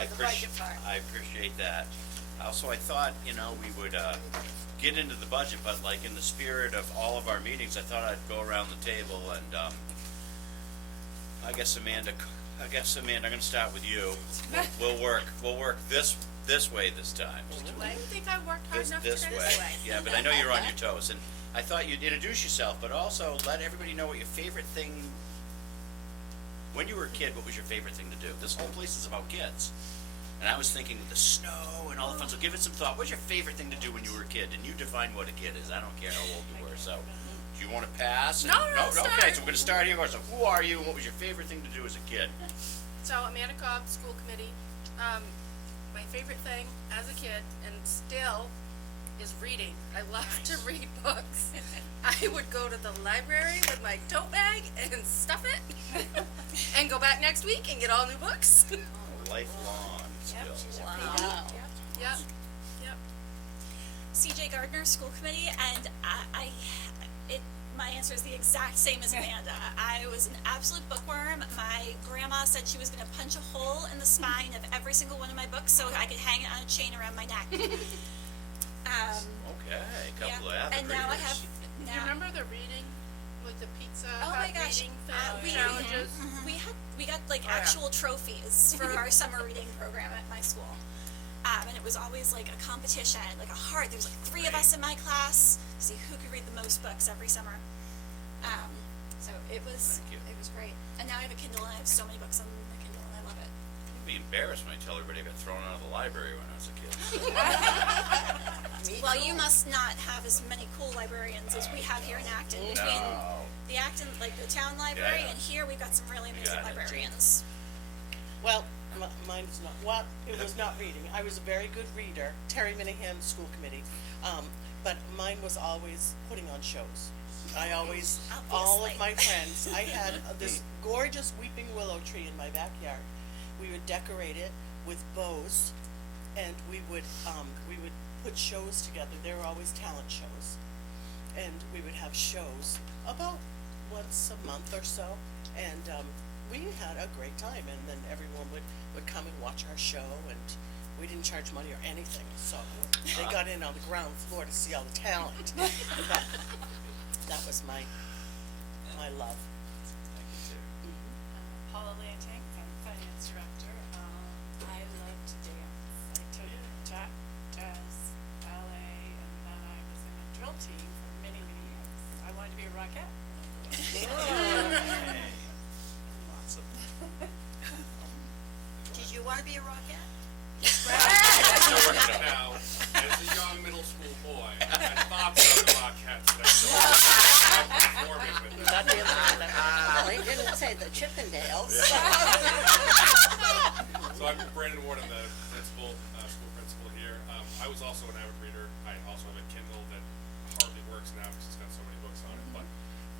I appreciate that. Also, I thought, we would get into the budget, but like in the spirit of all of our meetings, I thought I'd go around the table and I guess Amanda, I'm going to start with you. We'll work this way this time. I didn't think I worked hard enough This today. way. Yeah, but I know you're on your toes, and I thought you'd introduce yourself, but also let everybody know what your favorite thing. When you were a kid, what was your favorite thing to do? This whole place is about kids. And I was thinking with the snow and all the fun, so give it some thought. What's your favorite thing to do when you were a kid? And you define what a kid is. I don't care how old you were. So, do you want to pass? No, Okay, start. so we're going to start here. So, who are you and what was your favorite thing to do as a kid? So Amanda Cobb, school committee. My favorite thing as a kid, and still, is reading. I love to read books. I would go to the library with my tote bag and stuff it, and go back next week and get all new books. Lifelong skills. Wow. Yep. CJ Gardner, school committee, and my answer is the exact same as Amanda. I was an absolute bookworm. My grandma said she was going to punch a hole in the spine of every single one of my books so I could hang it on a chain around my neck. Okay, a couple of avid And now I have. readers. Do you remember the reading with the pizza Oh Hut my gosh, reading we challenges? we got like Oh, yeah. actual trophies for our summer reading program at my school, and it was always like a competition, like a heart. There was like 3 of us in my class, see who could read the most books every summer. So it was Thank you. it was great. And now I have a Kindle and I have so many books on the Kindle and I love it. I'd be embarrassed when I tell everybody I got thrown out of the library when I was a kid. Well, you must not have as many cool librarians as we have here in Acton. Between No. the Acton, like the town library, Yeah. and here we've got some really amazing got it. librarians. Well, mine was not, it was not reading. I was a very good reader, Terry Minahan, school committee. But mine was always putting on shows. I always, all of Obviously. my friends, I had this gorgeous weeping willow tree in my backyard. We would decorate it with bows, and we would put shows together. There were always talent shows. And we would have shows about once a month or so, and we had a great time, and then everyone would come and watch our show, and we didn't charge money or anything, so they got in on the ground floor to see all the talent. But that was my love. Paula Lanting, I'm finance director. I love to dance. I took jazz, ballet, and then I was in a drill team for many, many years. I wanted to be a rockette. Lots of Did you want to be a rockette? Now, as a young middle school boy, I thought about the Rockets, but I still performing with them. Not the other one. Well, he didn't say the Chippendales. So I'm Brandon Ward, I'm the principal, school principal here. I was also an avid reader. I also have a Kindle that hardly works now because it's got so many books on it, but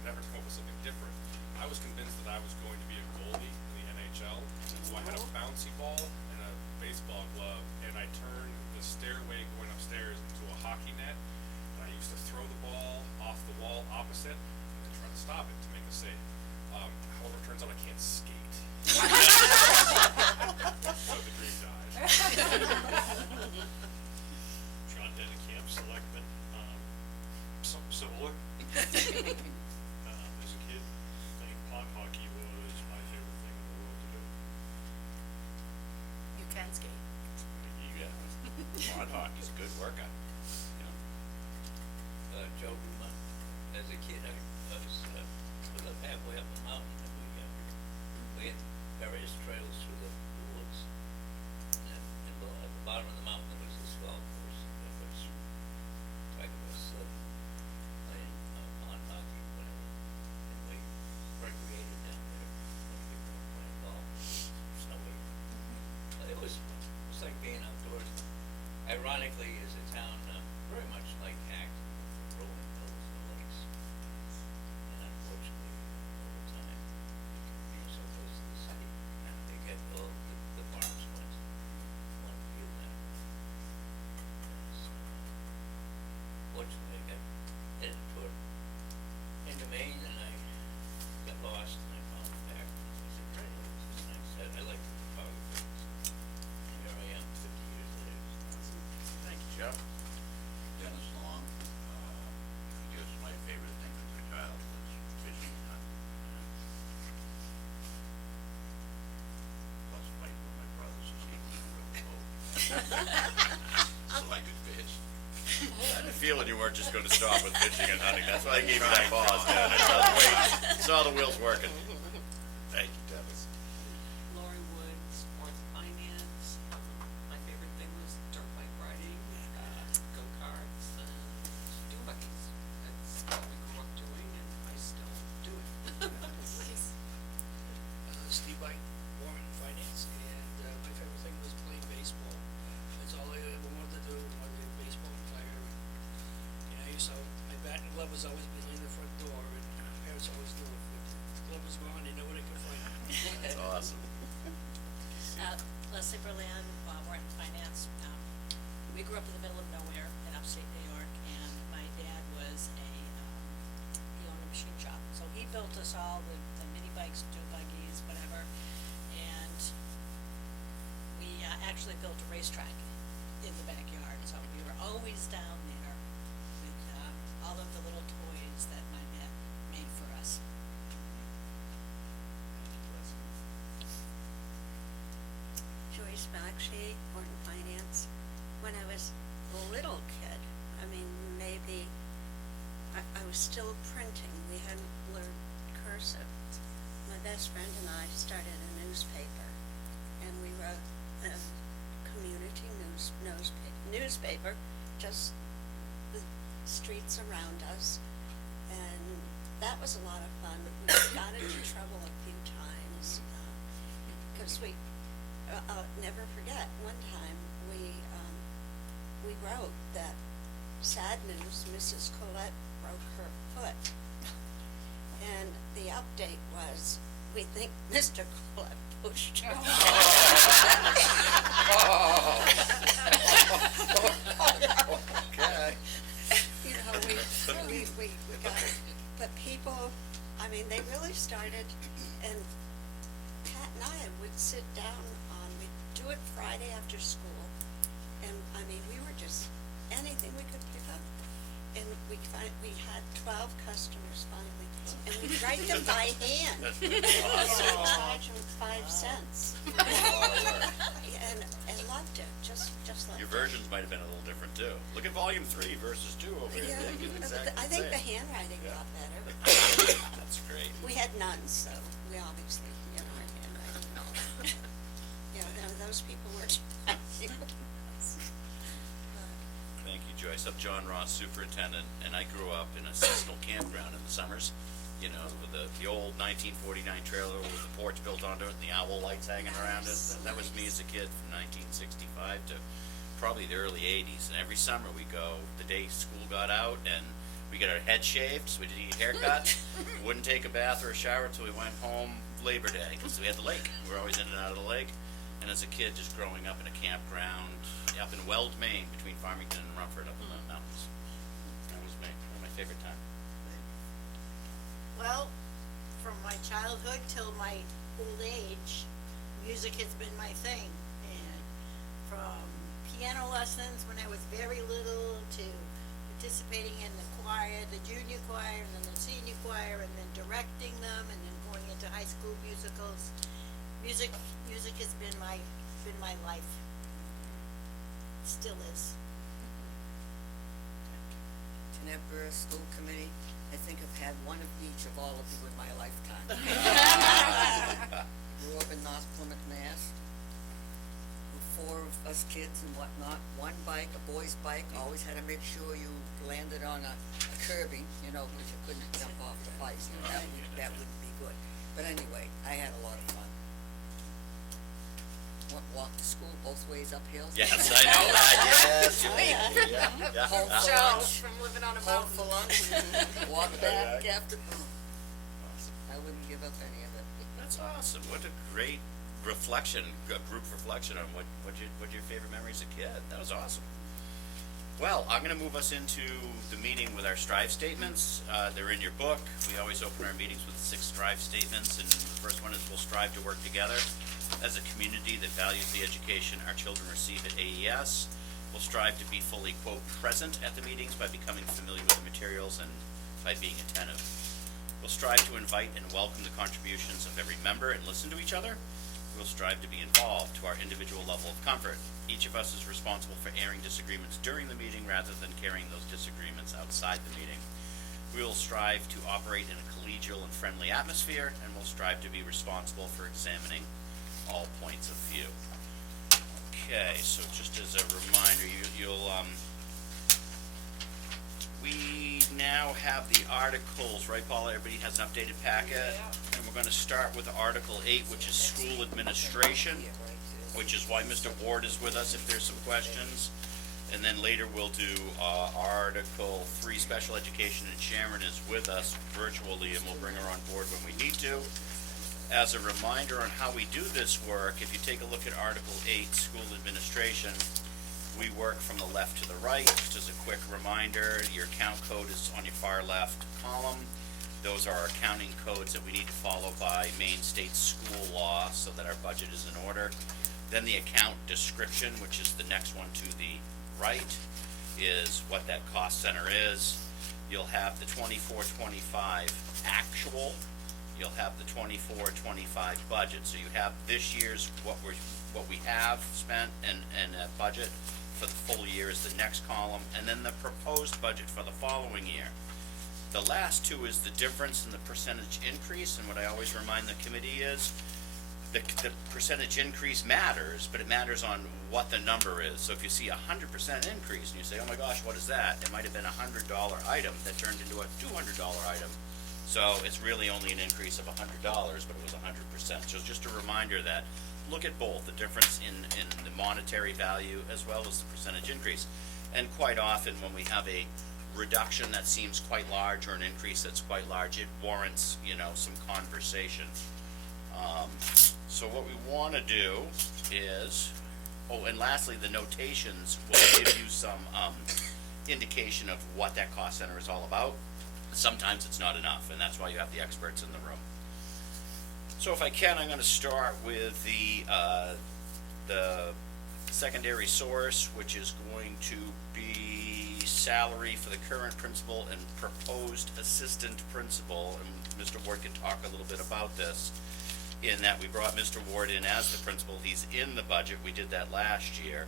never to come up with something different. I was convinced that I was going to be a goalie in the NHL, so I had a bouncy ball and a baseball glove, and I turned the stairway going upstairs into a hockey net, and I used to throw the ball off the wall opposite and then try to stop it to make a save. However, it turns out I can't skate. So the dream dies. John Dennekamp, selectman, something similar. As a kid, playing pond hockey was my favorite thing in the world to do. You can skate. Lawn hockey's a good workout. Joe Ruma. As a kid, I we lived halfway up the mountain, and we had various trails through the woods. And at the bottom of the mountain, there was this golf course, and there was Tiger was playing pond hockey, whatever. And we recreated down there when we were playing golf, snowy. It was like being outdoors. Ironically, is a town very much like Acton, with the rolling hills and lakes. And unfortunately, over time, it can be so close to the city, and they get all the farms went one field now. Fortunately, I got headed toward into Maine, and I got lost, and I found it back. I said, "Great, this is nice." I like the photography. Jeff? Dennis Long, I guess my favorite thing as a child was fishing and hunting. Plus fighting with my brothers to see who could row the boat. So I could fish. I had a feeling you weren't just gonna stop with fishing and hunting, that's why I gave you that pause, man. I saw the wheels working. Thank you, Dennis. Lori Woods, Sports Finance. My favorite thing was dirt bike riding, go-karts, and dune buggies. That's what we grew up doing, and I still do it. Steve White, Warren Finance, and my favorite thing was playing baseball. That's all I ever wanted to do, wanted to be a baseball player. And I used to, my bat and glove was always behind the front door, and my parents always knew if the glove was gone, they know where they could find it. That's awesome. Leslie Berlin, Warren Finance. We grew up in the middle of nowhere in upstate New York, and my dad was he owned a machine shop. So he built us all the mini bikes, dune buggies, whatever. And we actually built a racetrack in the backyard. So we were always down there with all of the little toys that my dad made for us. Joyce Bakshi, Morton Finance. When I was a little kid, I mean, maybe, I was still printing. We hadn't learned cursive. My best friend and I started a newspaper, and we wrote a community newspaper, just the streets around us, and that was a lot of fun. We got into trouble a few times, because I'll never forget, one time we wrote that sad news, Mrs. Colette broke her foot. And the update was, we think Mr. Colette pushed her. Okay. You know, we got, but people, I mean, they really started, and Pat and I would sit down we'd do it Friday after school, and I mean, we were just, anything we could pick up. And we had 12 customers finally, and we'd write them by hand. Awesome. And charge them 5 cents. And loved it, just loved it. Your versions might have been a little different too. Look at volume 3 versus 2 over here. Yeah, They get but exactly I think the same. handwriting Yeah. got better. That's great. We had nuns, so we obviously, our handwriting. Those people were happy with us. Thank you, Joyce. I'm John Ross, superintendent, and I grew up in a seasonal campground in the summers, you know, with the old 1949 trailer with the porch built onto it and the owl lights hanging around it. That was me as a kid from 1965 to probably the early 80s. And every summer we go, the day school got out, and we get our head shaved, so we didn't eat haircut. Wouldn't take a bath or a shower till we went home Labor Day, because we had the lake. We were always in and out of the lake. And as a kid, just growing up in a campground up in Weld, Maine, between Farmington and Rumford, up in the mountains. That was one of my favorite time. Well, from my childhood till my old age, music has been my thing. And from piano lessons when I was very little to participating in the choir, the junior choir, and then the senior choir, and then directing them, and then going into high school musicals. Music has been my life. Still is. Tenebra School Committee, I think I've had one of each of all of you in my lifetime. Grew up in North Plymouth, Mass. With 4 of us kids and whatnot, one bike, a boy's bike, always had to make sure you landed on a curbing, you know, because you couldn't jump off the bike. You know, that wouldn't be good. But anyway, I had a lot of fun. Walk to school both ways uphill. Yes, I know that, yes. Yeah. Home for Joe, lunch. from living on a Home mountain. for lunch. Walk back Yeah. after. I wouldn't give up any of it. That's awesome. What a great reflection, a group reflection on what your favorite memories as a kid. That was awesome. Well, I'm going to move us into the meeting with our strive statements. They're in your book. We always open our meetings with 6 strive statements, and the first one is we'll strive to work together as a community that values the education our children receive at AES. We'll strive to be fully, quote, present at the meetings by becoming familiar with the materials and by being attentive. We'll strive to invite and welcome the contributions of every member and listen to each other. We'll strive to be involved to our individual level of comfort. Each of us is responsible for airing disagreements during the meeting rather than carrying those disagreements outside the meeting. We will strive to operate in a collegial and friendly atmosphere, and we'll strive to be responsible for examining all points of view. Okay, so just as a reminder, we now have the articles, right, Paula? Everybody has an updated packet? And we're gonna start with Article 8, which is school administration, which is why Mr. Ward is with us if there's some questions. And then later we'll do Article 3, special education, and Sharon is with us virtually, and we'll bring her on board when we need to. As a reminder on how we do this work, if you take a look at Article 8, school administration, we work from the left to the right. Just as a quick reminder, your account code is on your far left column. Those are our accounting codes that we need to follow by Maine State school law so that our budget is in order. Then the account description, which is the next one to the right, is what that cost center is. You'll have the 24-25 actual. You'll have the 24-25 budget. So you have this year's what we have spent and budget for the full year is the next column, and then the proposed budget for the following year. The last two is the difference in the percentage increase, and what I always remind the committee is the percentage increase matters, but it matters on what the number is. So if you see a 100% increase and you say, oh my gosh, what is that? It might have been a $100 item that turned into a $200 item. So it's really only an increase of $100, but it was 100%. So just a reminder that look at both, the difference in the monetary value as well as the percentage increase. And quite often when we have a reduction that seems quite large or an increase that's quite large, it warrants, some conversation. So what we want to do is, and lastly, the notations will give you some indication of what that cost center is all about. Sometimes it's not enough, and that's why you have the experts in the room. So if I can, I'm going to start with the secondary source, which is going to be salary for the current principal and proposed assistant principal. And Mr. Ward can talk a little bit about this, in that we brought Mr. Ward in as the principal. He's in the budget. We did that last year.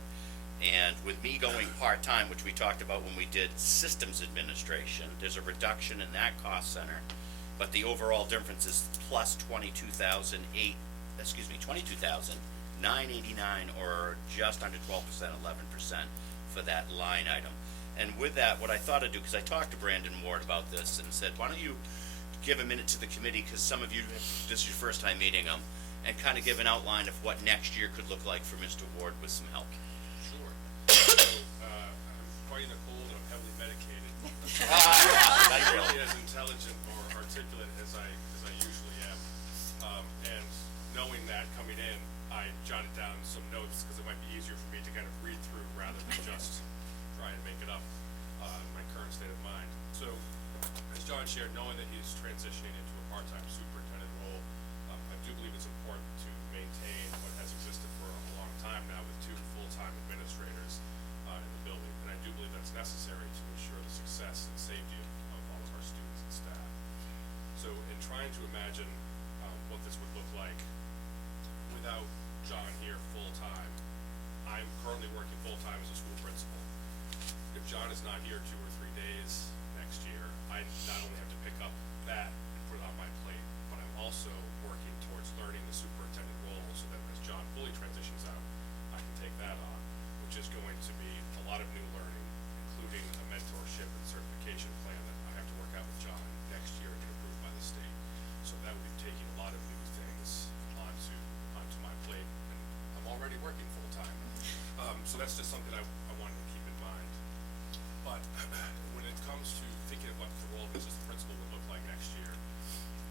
And with me going part-time, which we talked about when we did systems administration, there's a reduction in that cost center. But the overall difference is plus $22,989, or just under 12%, 11% for that line item. And with that, what I thought I'd do, because I talked to Brandon Ward about this and said, why don't you give a minute to the committee, because some of you, this is your first time meeting them, and kind of give an outline of what next year could look like for Mr. Ward with some help. Sure. So, I'm fighting a cold and I'm heavily medicated. Not really as intelligent or articulate as I usually am. And knowing that coming in, I jotted down some notes because it might be easier for me to kind of read through rather than just try and make it up in my current state of mind. So, as John shared, knowing that he's transitioning into a part-time superintendent role, I do believe it's important to maintain what has existed for a long time now with 2 full-time administrators in the building. And I do believe that's necessary to ensure the success and safety of all of our students and staff. So in trying to imagine what this would look like without John here full-time, I'm currently working full-time as a school principal. If John is not here 2 or 3 days next year, I not only have to pick up that and put it on my plate, but I'm also working towards learning the superintendent role so that as John fully transitions out, I can take that on, which is going to be a lot of new learning, including a mentorship and certification plan that I have to work out with John next year and get approved by the state. So that would be taking a lot of new things onto my plate, and I'm already working full-time. So that's just something I wanted to keep in mind. But when it comes to thinking of what the role of assistant principal would look like next year,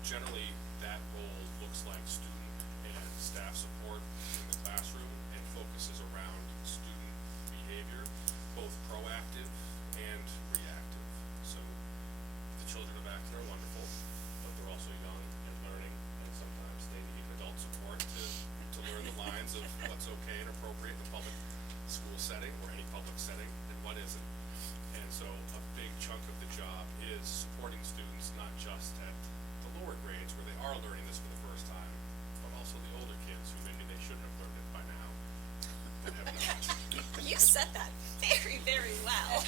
generally that role looks like student and staff support in the classroom and focuses around student behavior, both proactive and reactive. So the children of Acton are wonderful, but they're also young and learning, and sometimes they need adult support to learn the lines of what's okay and appropriate in a public school setting or any public setting. so a big chunk of the job is supporting students, not just at the lower grades where they are learning this for the first time, but also the older kids who maybe they shouldn't have learned it by now, but have not. You said that very, very well.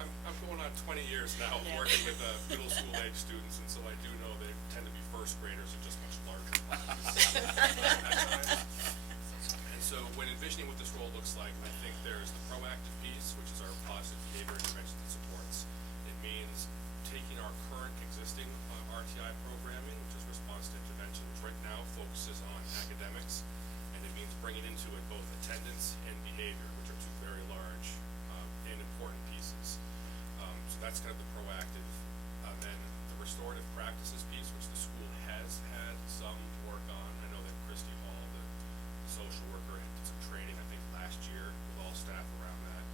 I'm going on 20 years now of working with middle school age students, and so I do know they tend to be first graders in just much larger classes. And so when envisioning what this role looks like, I think there's the proactive piece, which is our positive behavior intervention that supports. It means taking our current existing RTI programming, which is response to intervention, which right now focuses on academics, and it means bringing into it both attendance and behavior, which are two very large and important pieces. So that's kind of the proactive. Then the restorative practices piece, which the school has had some work on. I know that Christy Hall, the social worker, did some training, I think, last year with all staff around that.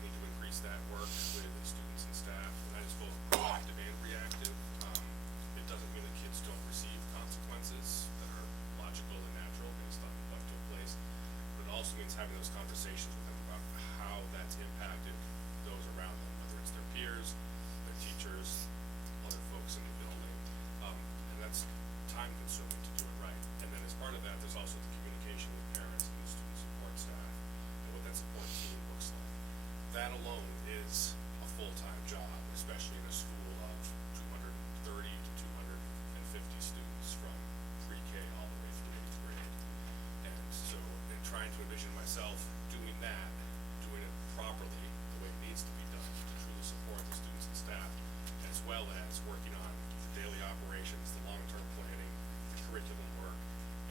We need to increase that work with the students and staff, and that is both proactive and reactive. It doesn't mean that kids don't receive consequences that are logical and natural based on what took place, but it also means having those conversations with them about how that's impacted those around them, whether it's their peers, their teachers, other folks in the building, and that's time consuming to do it right. And then as part of that, there's also the communication with parents and the student support staff and what that support team looks like. That alone is a full-time job, especially in a school of 230 to 250 students from pre-K all the way through 8th grade. And so in trying to envision myself doing that, doing it properly, the way it needs to be done, to truly support the students and staff, as well as working on the daily operations, the long-term planning, the curriculum work,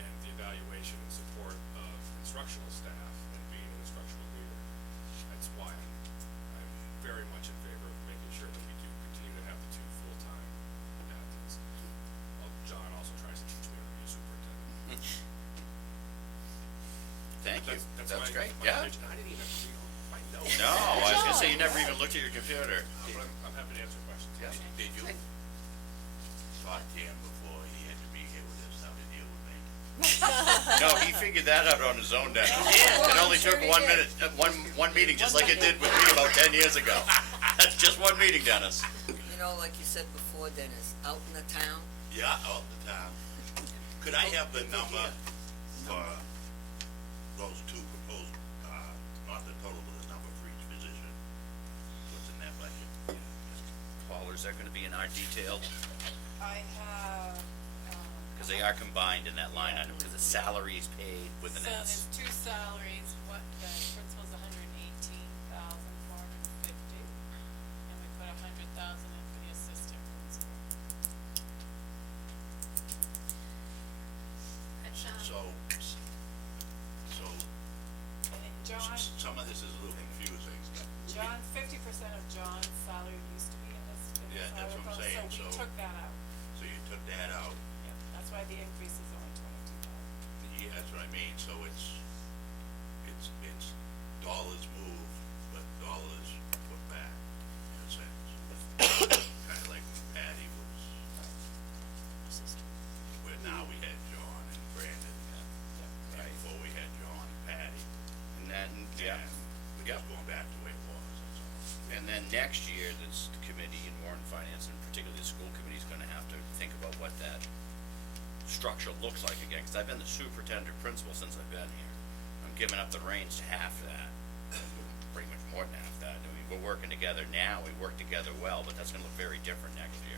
and the evaluation and support of instructional staff and being an instructional leader. That's why I'm very much in favor of making sure that we do continue to have the two full-time admins. Well, John also tries to teach me how to be a superintendent. Thank you. That's That's my- great. my Yeah. intention. I didn't even read all my notes. No, I was gonna say, you never even looked at your computer. But I'm happy to answer questions. Yes. Did you talk to him before he had to be here with us, how to deal with me? No, he figured that out on his own, Dennis. It only took 1 minute, one meeting, just like it did with me about 10 years ago. That's just one meeting, Dennis. You know, like you said before, Dennis, out in the town, Yeah, all the time. Could I have the number for those two proposed, not the total, but the number for each position? What's in that budget? Paul, is that gonna be in our detailed? I have, Because they are combined in that line item, because the salary is paid with an so S. there's two salaries, what, the principal's $118,450, and we put $100,000 in for the assistant principal. So, And then John, some of this is a little confusing. 50% of John's salary used to be in this Yeah, that's what I'm article, saying, so we so- took that out. So you took that out. Yeah, that's why the increase is only 22,000. Yeah, that's what I mean, so it's dollars moved, but dollars put back, in a sense. Kinda like when Patty was, where now we had John and Brandon, and before we had John and Patty. And then, yeah, And we're just going back to the way it was, that's all. and then next year, this committee in Warren Finance, and particularly the school committee, is gonna have to think about what that structure looks like again, because I've been the superintendent principal since I've been here. I'm giving up the reins to half that, pretty much more than half that. I mean, we're working together now, we work together well, but that's gonna look very different next year.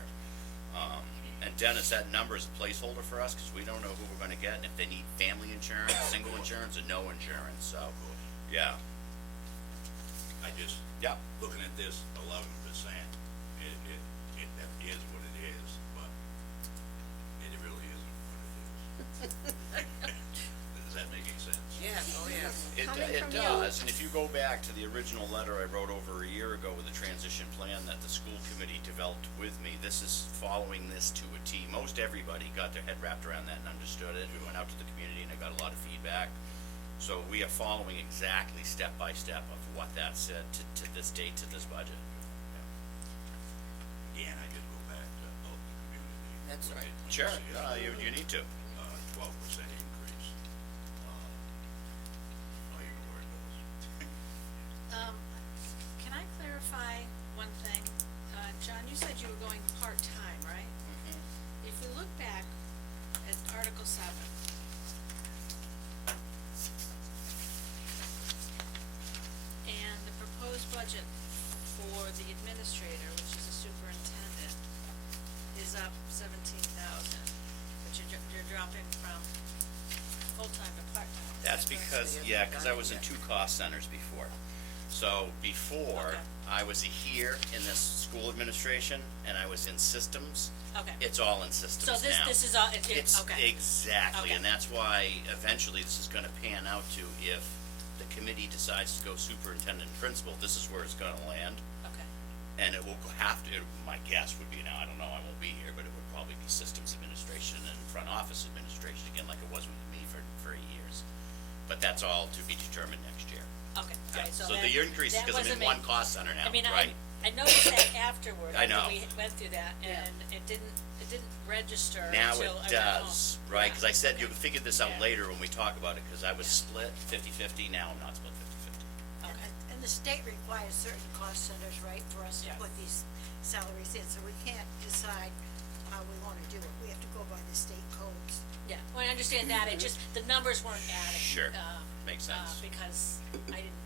And Dennis, that number is a placeholder for us, because we don't know who we're gonna get, and if they need family insurance, single insurance, or no insurance, so, yeah. I just, Yeah. looking at this 11%, that is what it is, but it really isn't what it is. Does that make any sense? yeah, oh, yeah. It does, and if you go back to the original letter I wrote over a year ago with the transition plan that the school committee developed with me, this is following this to a T. Most everybody got their head wrapped around that and understood it. We went out to the community and I got a lot of feedback. So we are following exactly step by step of what that said to this date, to this budget. Again, I just go back to help the community. That's Look right. at Sure, when you need to. 12% increase. Oh, you know where it goes. Can I clarify budget for the administrator, which is a superintendent, is up 17,000, but you're dropping from full-time to part-time. That's because, yeah, cause I was in two cost centers before. So before, Okay. I was here in this school administration and I was in systems. Okay. It's all in systems So now. this is all, it's, It's okay. exactly, Okay. and that's why eventually this is gonna pan out to if the committee decides to go superintendent and principal, this is where it's gonna land. Okay. And it will have to, my guess would be, now, I don't know, I won't be here, but it would probably be systems administration and front office administration again, like it was with me for 8 years. But that's all to be determined next year. Okay, Yeah, alright, so so that, the increase is that because I'm in wasn't one cost center now, I mean, right? I noticed that afterward, I know. after we went through that, Yeah. and it didn't register Now until it I went home. does, right, Yeah. cause I said you figured this out Yeah. later when we talk about it, cause I was split 50-50, now I'm not split 50-50. Okay. And the state requires certain cost centers, right, for us to Yes. put these salaries in, so we can't decide how we wanna do it, we have to go by the state codes. Yeah, well, I understand that, it just, the numbers weren't adding. Sure. Makes sense. Because I didn't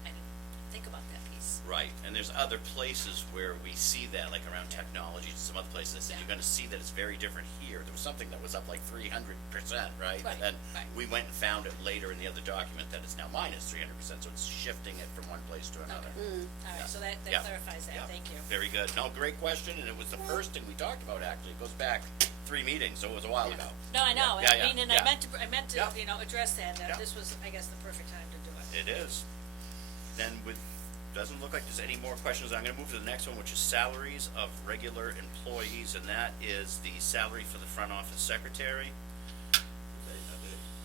think about that piece. Right, and there's other places where we see that, like around technology, some other places, I said, Yeah. you're gonna see that it's very different here. There was something that was up like 300%, right? Right, And then right. we went and found it later in the other document that it's now minus 300%, so it's shifting it from one place to another. All Yeah. right, so that Yeah. clarifies that, Yeah. thank you. Very good. No, great question, and it was the first thing we talked about, actually. It goes back 3 meetings, so it was a while ago. No, I know, Yeah, I yeah, mean, and yeah. I meant to, Yeah. you know, address that, Yeah. that this was, I guess, the perfect time to do it. It is. Then doesn't look like there's any more questions. I'm gonna move to the next one, which is salaries of regular employees, and that is the salary for the front office secretary. Are they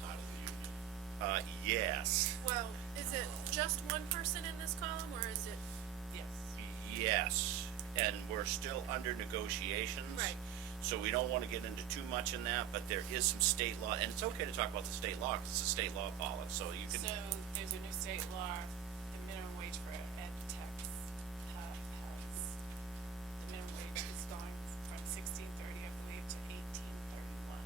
part of the union? Yes, Well, is it just one person in this column, or is it? Yes. yes, and we're still under negotiations. Right. So we don't wanna get into too much in that, but there is some state law, and it's okay to talk about the state law, 'cause it's a state law policy, so you can. So there's a new state law, the minimum wage for ed techs has, the minimum wage is going from 16.30, I believe, to 18.31.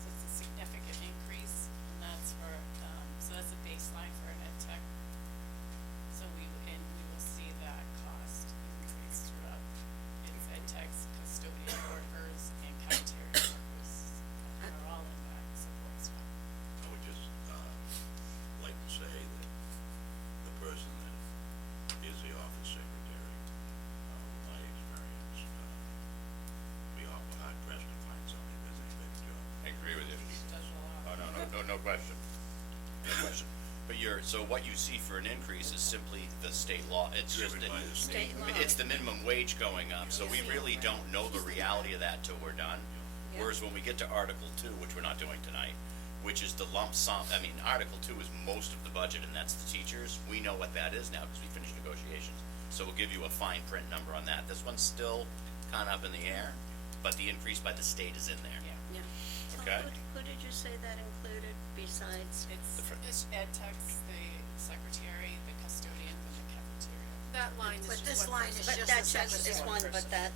So it's a significant increase, and that's for, so that's a baseline for an ed tech. So we will see that cost increase throughout, it's ed techs, custodian workers, and cafeteria workers, are all in that support staff. I would just, like to say that the person that is the office secretary, with my experience, be awful hard pressed to find somebody that does any better job. I agree with you. Does a lot. Oh, no question. No question. But so what you see for an increase is simply the state law, it's just, Driven by the state. State law. it's the minimum wage going up, so we really don't know the reality of that till we're done. Whereas when we get to Article 2, which we're not doing tonight, which is the lump sum, I mean, Article 2 is most of the budget, and that's the teachers. We know what that is now, because we finished negotiations. So we'll give you a fine print number on that. This one's still kind of up in the air, but the increase by the state is in there. Yeah. So Okay. who did you say that included besides? It's ed techs, the secretary, the custodians, and the cafeteria. That line is But just this one line person. is But just that the just is secretary. one, but that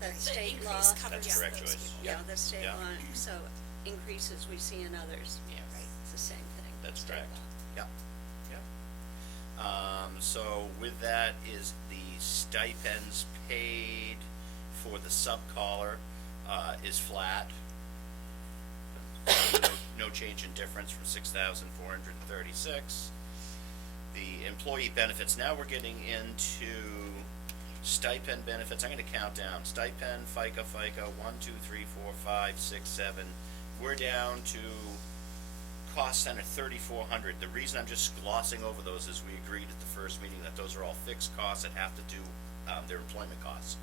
The state law. increase covers That's correct those choice. people. Yeah, the state Yeah. law, so increases we see in others. Yes. It's the same thing. That's state correct. law. Yep, yep. So with that is the stipends paid for the sub-collar, is flat. No change in difference from 6,436. The employee benefits, now we're getting into stipend benefits, I'm gonna count down, stipend, FICA, 1, 2, 3, 4, 5, 6, 7. We're down to cost center 3,400. The reason I'm just glossing over those is we agreed at the first meeting that those are all fixed costs that have to do, their employment costs.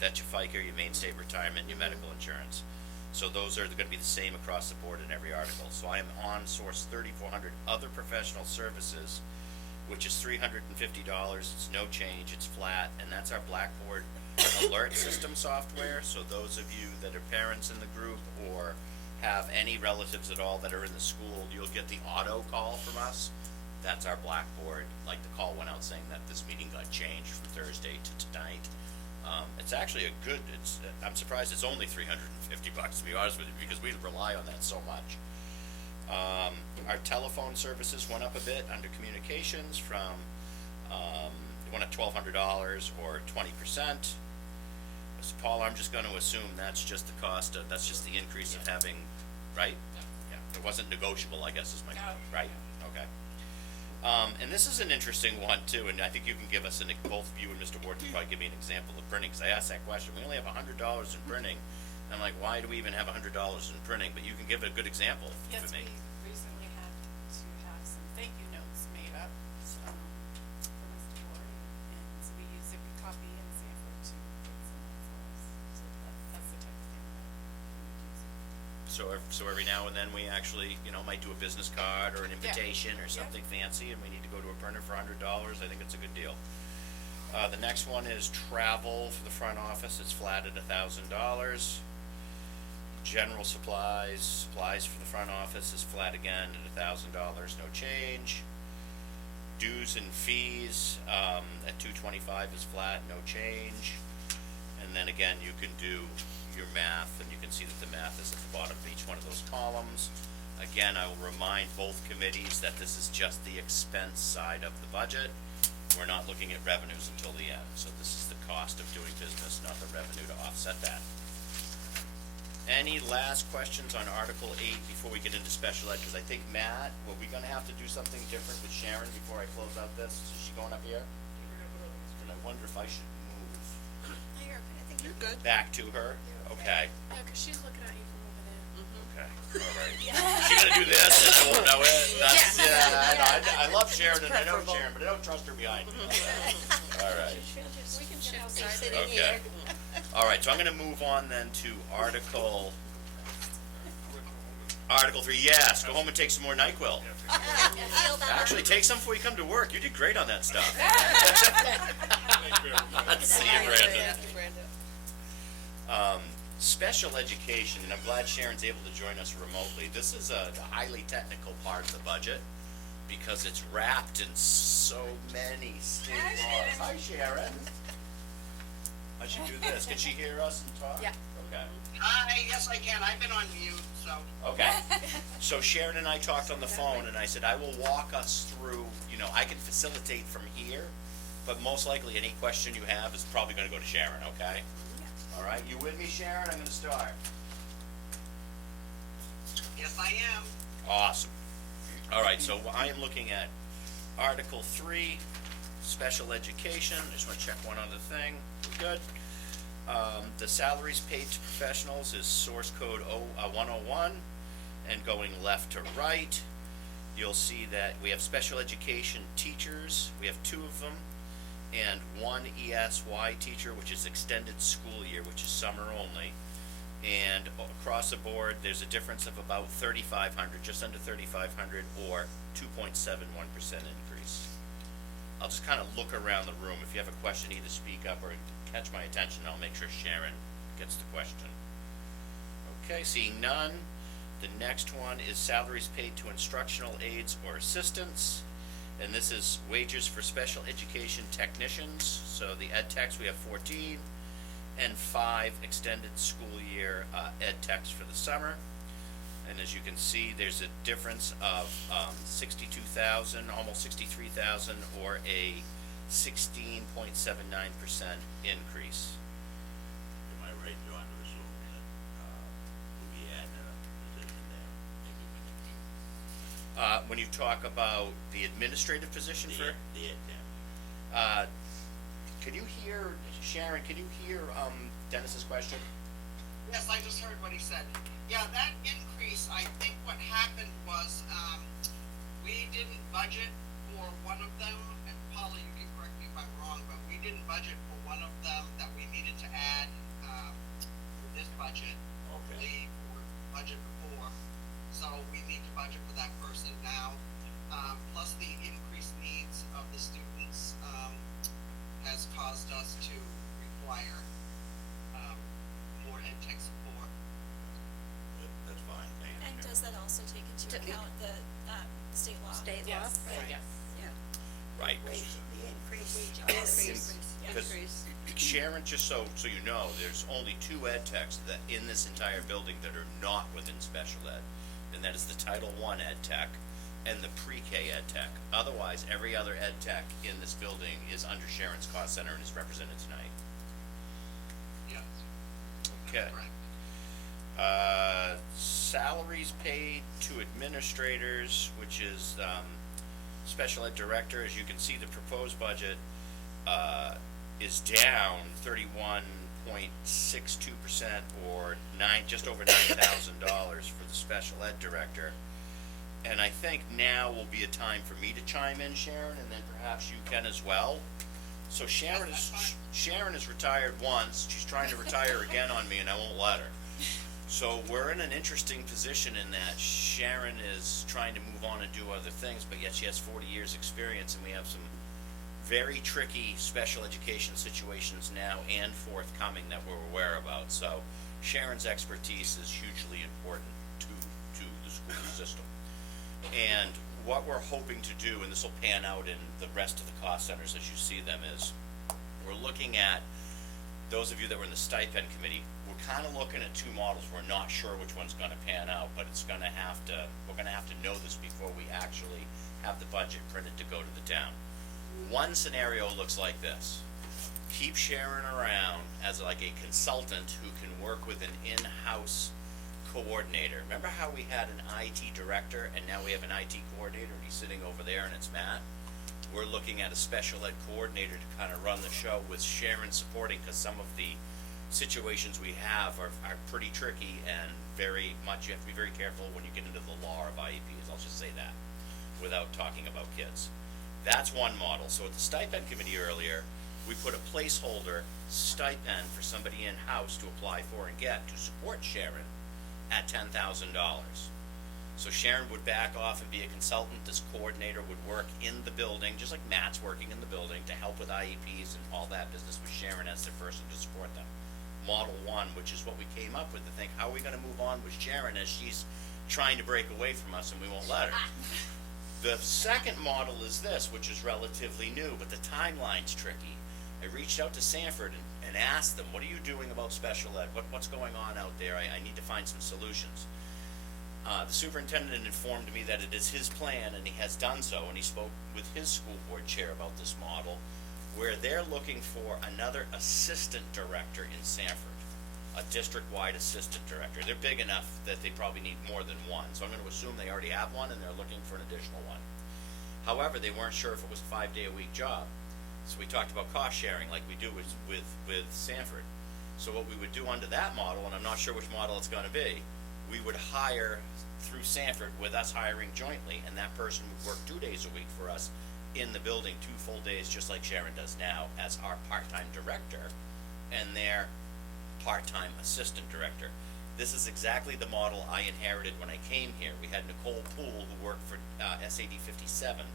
That's your FICA, your mainstay retirement, your medical insurance. So those are gonna be the same across the board in every article. So I am on source 3,400, other professional services, which is $350, it's no change, it's flat, and that's our Blackboard alert system software. So those of you that are parents in the group or have any relatives at all that are in the school, you'll get the auto call from us. That's our Blackboard, like the call went out saying that this meeting got changed from Thursday to tonight. It's actually a good, I'm surprised it's only $350, to be honest with you, because we rely on that so much. Our telephone services went up a bit under communications from, the one at $1,200 or 20%. So Paul, I'm just gonna assume that's just the cost of, that's just the increase of having, right? Yeah, it wasn't negotiable, I guess is my, No. right? Okay. And this is an interesting one too, and I think you can give us both of you and Mr. Ward can probably give me an example of printing, because I asked that question, we only have $100 in printing. And I'm like, why do we even have $100 in printing? But you can give a good example Yes, for me. we recently had to have some thank you notes made up, for Mr. Ward, and so we use every copy in Sanford to put some up for us. So that's the type of thing that we would use. So every now and then we actually, might do a business card or an invitation or something fancy, and we need to go to a printer for $100. I think it's a good deal. The next one is travel for the front office. It's flat at $1,000. General supplies for the front office is flat again at $1,000, no change. Dues and fees, at $225 is flat, no change. And then again, you can do your math, and you can see that the math is at the bottom of each one of those columns. Again, I will remind both committees that this is just the expense side of the budget. We're not looking at revenues until the end, so this is the cost of doing business, not the revenue to offset that. Any last questions on Article 8 before we get into special ed? Because I think, Matt, were we gonna have to do something different with Sharon before I close out this? Is she going up here? And I wonder if I should move You're good. back to her? Okay, Yeah, 'cause she's looking at you from over there. okay, all right. She gonna do this and I won't know it? That's, I know, I love Sharon and I know Sharon, but I don't trust her behind me. All right. We can shift sides. Sitting Okay. here. All right, so I'm gonna move on then to Article 3, yes, go home and take some more NyQuil. Feel better. Actually, take some before you come to work, you did great on that stuff. Thank you very much. See you, Brandon. Thank you, Brandon. Special education, and I'm glad Sharon's able to join us remotely. This is a highly technical part of the budget, because it's wrapped in so many state laws. Hi, Sharon. I should do this, can she hear us and talk? Yeah. Okay. Hi, yes I can, I've been on mute, so. Okay, so Sharon and I talked on the phone, and I said, I will walk us through, I can facilitate from here, but most likely any question you have is probably gonna go to Sharon, okay? All right, you with me, Sharon? I'm gonna start. Yes, I am. Awesome. All right, so I am looking at Article 3, special education. I just wanna check one other thing. We're good. The salaries paid to professionals is source code 101, and going left to right, you'll see that we have special education teachers. We have 2 of them, and 1 ESY teacher, which is extended school year, which is summer only. And across the board, there's a difference of about 3,500, just under 3,500, or 2.71% increase. I'll just kind of look around the room. If you have a question, either speak up or catch my attention. I'll make sure Sharon gets the question. Okay, seeing none. The next one is salaries paid to instructional aides or assistants. And this is wages for special education technicians. So the ed techs, we have 14, and 5 extended school year ed techs for the summer. And as you can see, there's a difference of 62,000, almost 63,000, or a 16.79% increase. Am I right, John, to assume that, we'll be adding a position there, maybe When you talk about the administrative position for, the ed tech? can you hear, Sharon, can you hear Dennis's question? Yes, I just heard what he said. Yeah, that increase, I think what happened was, we didn't budget for one of them, and Paula, you can correct me if I'm wrong, but we didn't budget for one of them that we needed to add, for this budget. Okay. Or budget before, so we need to budget for that person now. Plus the increased needs of the students, has caused us to require, more ed tech support. That's fine, thank you. And does that also take into account the, state law? State law? Yes, yes. Yeah. Right. Wage, the increase. Because Sharon, just so you know, there's only 2 ed techs that in this entire building that are not within special ed, and that is the Title I ed tech and the pre-K ed tech. Otherwise, every other ed tech in this building is under Sharon's cost center and is represented tonight. Yes. Okay. Correct. Salaries paid to administrators, which is, special ed director, as you can see, the proposed budget, is down 31.62%, or just over $9,000 for the special ed director. And I think now will be a time for me to chime in, Sharon, and then perhaps you can as well. So Sharon is retired once, she's trying to retire again on me, and I won't let her. So we're in an interesting position in that Sharon is trying to move on and do other things, but yet she has 40 years' experience, and we have some very tricky special education situations now and forthcoming that we're aware about. So Sharon's expertise is hugely important to the school system. And what we're hoping to do, and this will pan out in the rest of the cost centers as you see them, is we're looking at, those of you that were in the stipend committee, we're kind of looking at two models. We're not sure which one's going to pan out, but we're going to have to know this before we actually have the budget printed to go to the town. One scenario looks like this. Keep Sharon around as like a consultant who can work with an in-house coordinator. Remember how we had an IT director and now we have an IT coordinator, and he's sitting over there and it's Matt? We're looking at a special ed coordinator to kind of run the show with Sharon supporting, because some of the situations we have are pretty tricky and very much, you have to be very careful when you get into the law of IEPs, I'll just say that, without talking about kids. That's one model. So at the stipend committee earlier, we put a placeholder stipend for somebody in-house to apply for and get to support Sharon at $10,000. So Sharon would back off and be a consultant. This coordinator would work in the building, just like Matt's working in the building, to help with IEPs and all that business with Sharon as the person to support them. Model one, which is what we came up with, to think, how are we gonna move on with Sharon as she's trying to break away from us and we won't let her. The second model is this, which is relatively new, but the timeline's tricky. I reached out to Sanford and asked them, what are you doing about special ed? What's going on out there? I need to find some solutions. The superintendent informed me that it is his plan, and he has done so, and he spoke with his school board chair about this model, where they're looking for another assistant director in Sanford, a district-wide assistant director. They're big enough that they probably need more than one, so I'm going to assume they already have one, and they're looking for an additional one. However, they weren't sure if it was a 5-day-a-week job, so we talked about cost sharing like we do with Sanford. So what we would do under that model, and I'm not sure which model it's going to be, we would hire through Sanford with us hiring jointly, and that person would work 2 days a week for us in the building, 2 full days, just like Sharon does now, as our part-time director and their part-time assistant director. This is exactly the model I inherited when I came here. We had Nicole Poole, who worked for SAD 57.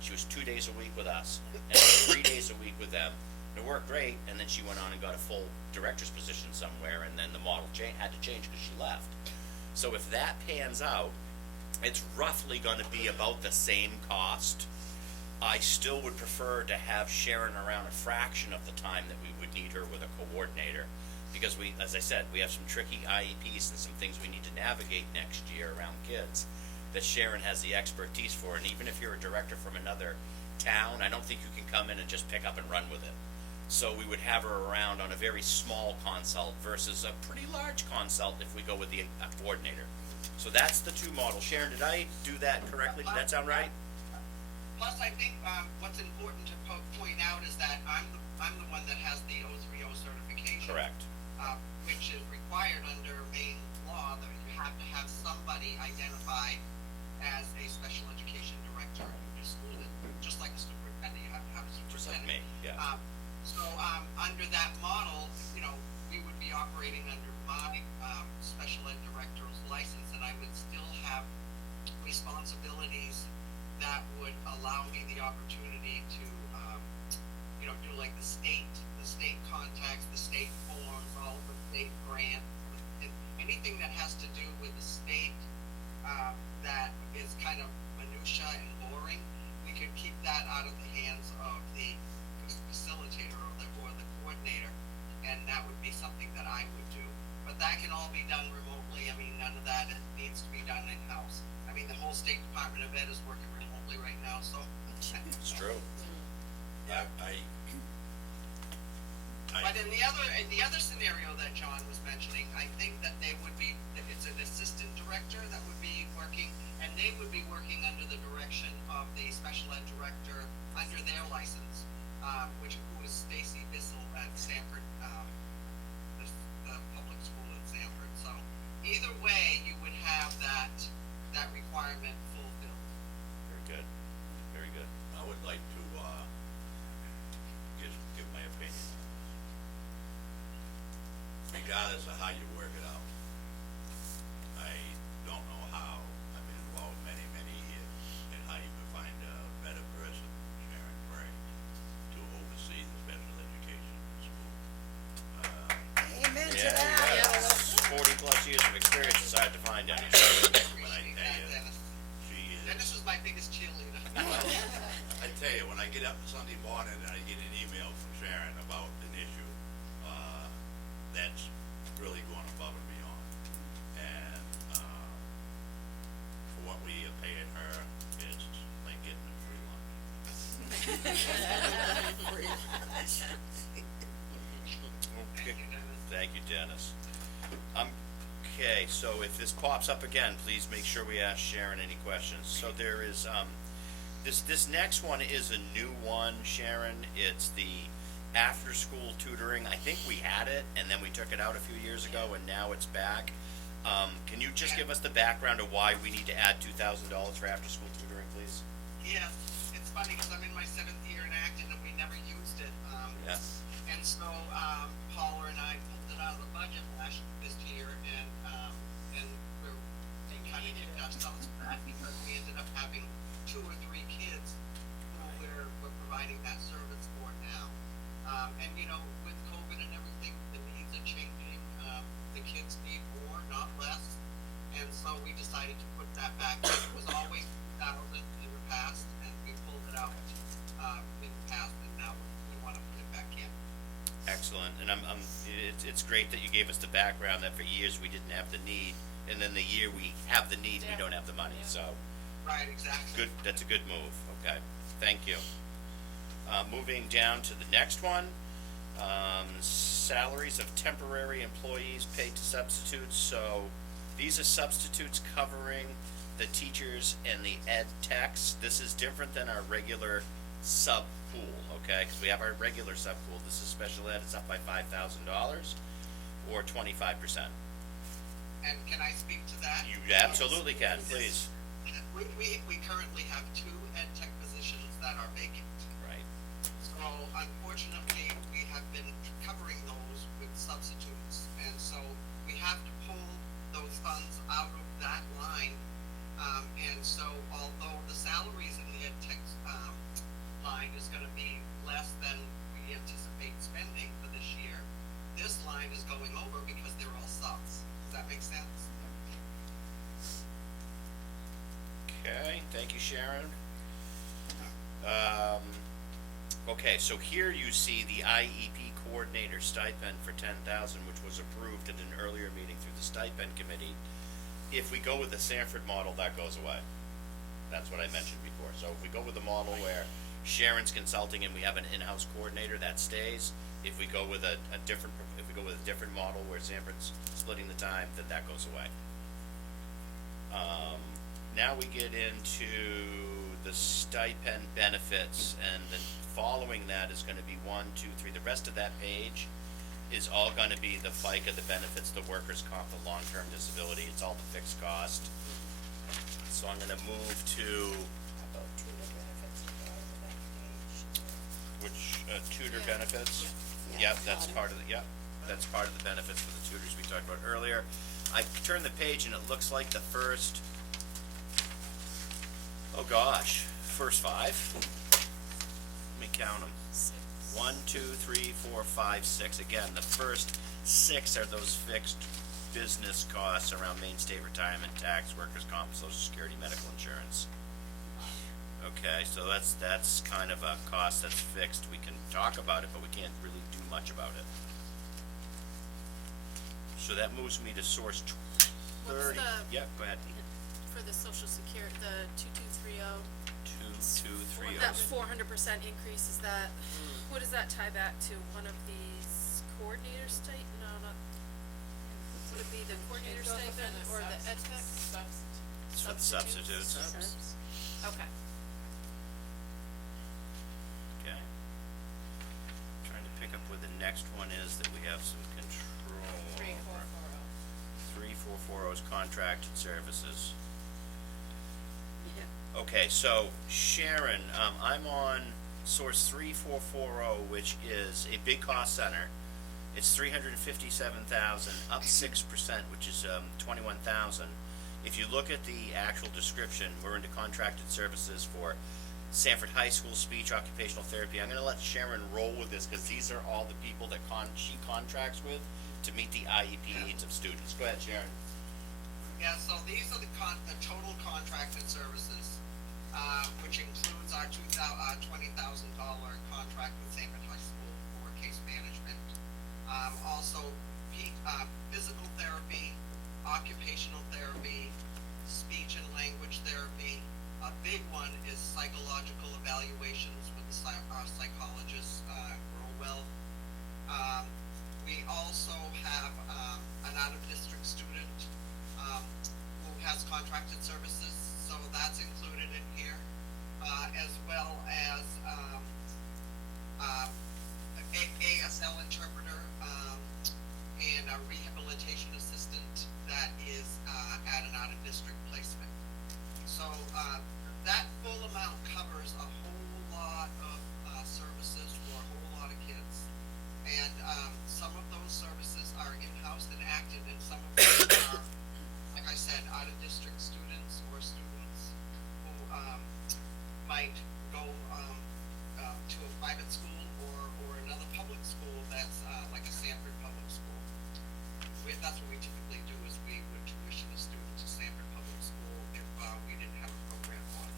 She was 2 days a week with us and 3 days a week with them. It worked great, and then she went on and got a full director's position somewhere, and then the model had to change because she left. So if that pans out, it's roughly going to be about the same cost. I still would prefer to have Sharon around a fraction of the time that we would need her with a coordinator, because we, as I said, we have some tricky IEPs and some things we need to navigate next year around kids that Sharon has the expertise for. And even if you're a director from another town, I don't think you can come in and just pick up and run with it. So we would have her around on a very small consult versus a pretty large consult if we go with a coordinator. So that's the two models. Sharon, did I do that correctly? Did that sound right? Plus, I think, what's important to point out is that I'm the one that has the O3O certification. Correct. Which is required under Maine law, that you have to have somebody identified as a special education director in your school. Just like a superintendent, you have to have a superintendent. Just like me, yeah. So, under that model, you know, we would be operating under my, special ed director's license, and I would still have responsibilities that would allow me the opportunity to, you know, do like the state contacts, the state forms, all of the state grants, anything that has to do with the state, that is kind of minutia and boring, we could keep that out of the hands of the facilitator or the coordinator, and that would be something that I would do. But that can all be done remotely. I mean, none of that needs to be done in-house. I mean, the whole State Department of Ed is working remotely right now, so. It's true. But in the other scenario that John was mentioning, I think that they would be, that it's an assistant director that would be working, and they would be working under the direction of the special ed director under their license, who is Stacy Bissell at Sanford, the public school in Sanford. So either way, you would have that requirement fulfilled. Very good, very good. I would like to, just give my opinion. Regardless of how you work it out, I don't know how, I've been involved many, many years, and how you could find a better person, Sharon Bray, to oversee the special education in the school. Amen to Yeah, that. yeah, 40+ years of experience is hard to find any. But I Appreciate tell that, you, Dennis. she is. Dennis was my biggest cheerleader. I tell you, when I get up Sunday morning and I get an email from Sharon about an issue, that's really going above and beyond. And, for what we are paying her, it's like getting a free lunch. Okay. Thank you, Dennis. Okay, so if this pops up again, please make sure we ask Sharon any questions. So there is, this next one is a new one, Sharon. It's the after-school tutoring. I think we had it, and then we took it out a few years ago, and now it's back. Can you just give us the background of why we need to add $2,000 for after-school tutoring, please? Yes, it's funny because I'm in my 7th year in Acton and we never used it. Yeah. And so, Paula and I pulled it out of the budget this year and we're kind of kicked ourselves for that because we ended up having 2 or 3 kids who we're providing that service for now. And you know, with COVID and everything, the needs are changing. The kids need more, not less. And so we decided to put that back. It was always 2,000 in the past, and we pulled it out in the past, and now we want to put it back in. Excellent, and it's great that you gave us the background that for years we didn't have the need, and then the year we have the need, we don't have the money, so. Right, exactly. Good, that's a good move, okay, thank you. Moving down to the next one, salaries of temporary employees paid to substitutes, so these are substitutes covering the teachers and the ed techs. This is different than our regular sub pool, okay, because we have our regular sub pool. This is special ed, it's up by $5,000 or 25%. And can I speak to that? You absolutely can, please. We currently have 2 ed tech positions that are vacant. Right. So unfortunately, we have been covering those with substitutes, and so we have to pull those funds out of that line. And so although the salaries in the ed tech line is gonna be less than we anticipate spending for this year, this line is going over because they're all subs. Does that make sense? Okay, thank you, Sharon. Okay, so here you see the IEP coordinator stipend for $10,000, which was approved at an earlier meeting through the stipend committee. If we go with the Sanford model, that goes away. That's what I mentioned before. So if we go with the model where Sharon's consulting and we have an in-house coordinator, that stays. If we go with a different model where Sanford's splitting the time, then that goes away. Now we get into the stipend benefits, and then following that is gonna be 1, 2, 3. The rest of that page is all gonna be the FICA, the benefits, the workers' comp, the long-term disability. It's all the fixed cost. So I'm gonna move to, About tutor benefits at the bottom of that page. which, tutor Yeah. benefits? Yeah. Yep, that's part of the, that's part of the benefits for the tutors we talked about earlier. I turned the page and it looks like the first, oh gosh, first 5? Let me count them. 1, 2, 3, 4, 5, 6. Again, the first 6 are those fixed business costs around Maine State retirement tax, workers' comp, social security, medical insurance. Okay, so that's kind of a cost that's fixed. We can talk about it, but we can't really do much about it. So that moves me to source 30. What's the- Yeah, go ahead. For for the social security, the 2230? 2230. That 400% increase, is that, what does that tie back to? One of these coordinator no, not, would it be the coordinator stipend or the ed tech? It's for the substitutes. Okay. Okay. Trying to pick up where the next one is that we have some control over. 3440 is contracted services. Yeah. Okay, so Sharon, I'm on source 3440, which is a big cost center. It's 357,000, up 6%, which is 21,000. If you look at the actual description, we're into contracted services for Sanford High School speech occupational therapy. I'm going to let Sharon roll with this because these are all the people that she contracts with to meet the IEP needs of students. Go ahead, Sharon. Yeah, so these are the total contracted services, which includes our $20,000 contract with Sanford High School for case management. Also, physical therapy, occupational therapy, speech and language therapy. A big one is psychological evaluations with our psychologist, Growell. We also have an out-of-district student who has contracted services, so that's included in here, as well as ASL interpreter and a rehabilitation assistant that is at an out-of-district placement. So that full amount covers a whole lot of services for a whole lot of kids. And some of those services are in-house and active, and some of them are, like I said, out-of-district students or students who might go to a private school or another public school that's like a Sanford public school. That's what we typically do, is we would tuition a student to Sanford Public School if we didn't have a program on.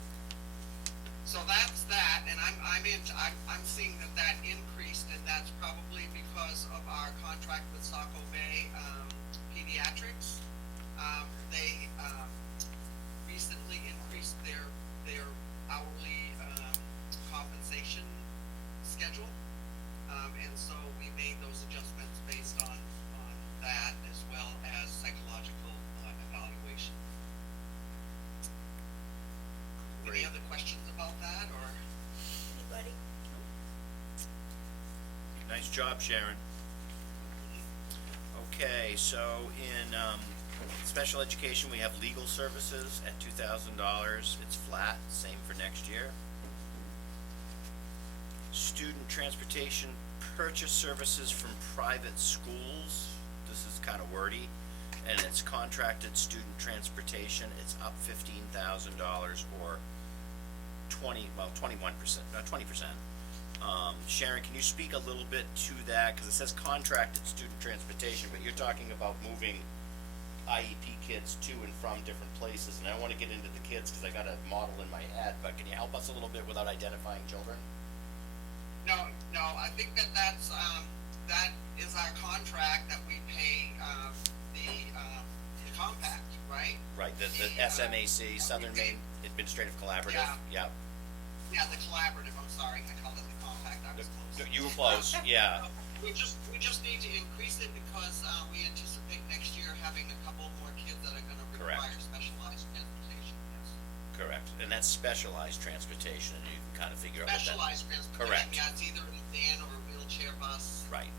So that's that, and I'm seeing that increased, and that's probably because of our contract with Saco Bay Pediatrics. They recently increased their hourly compensation schedule, and so we made those adjustments based on that, as well as psychological evaluation. Any other questions about that, or? Anybody? Nice job, Sharon. Okay, so in special education, we have legal services at $2,000. It's flat, same for next year. Student transportation purchase services from private schools. This is kind of wordy, and it's contracted student transportation. It's up $15,000 or 20%, not 20%. Sharon, can you speak a little bit to that? Because it says contracted student transportation, but you're talking about moving IEP kids to and from different places, and I don't want to get into the kids because I got a model in my head, but can you help us a little bit without identifying children? No, I think that is our contract that we pay the compact, right? Right, the SMAC, Southern Maine Administrative Collaborative. Yeah. Yeah, the collaborative, I'm sorry, I called it the compact, I was close. You were close, yeah. We just need to increase it because we anticipate next year having a couple more kids that are gonna require specialized transportation, yes. Correct, and that's specialized transportation, and you can kind of figure out what that. Specialized transportation, Correct. yeah, it's either a van or a wheelchair bus. Right,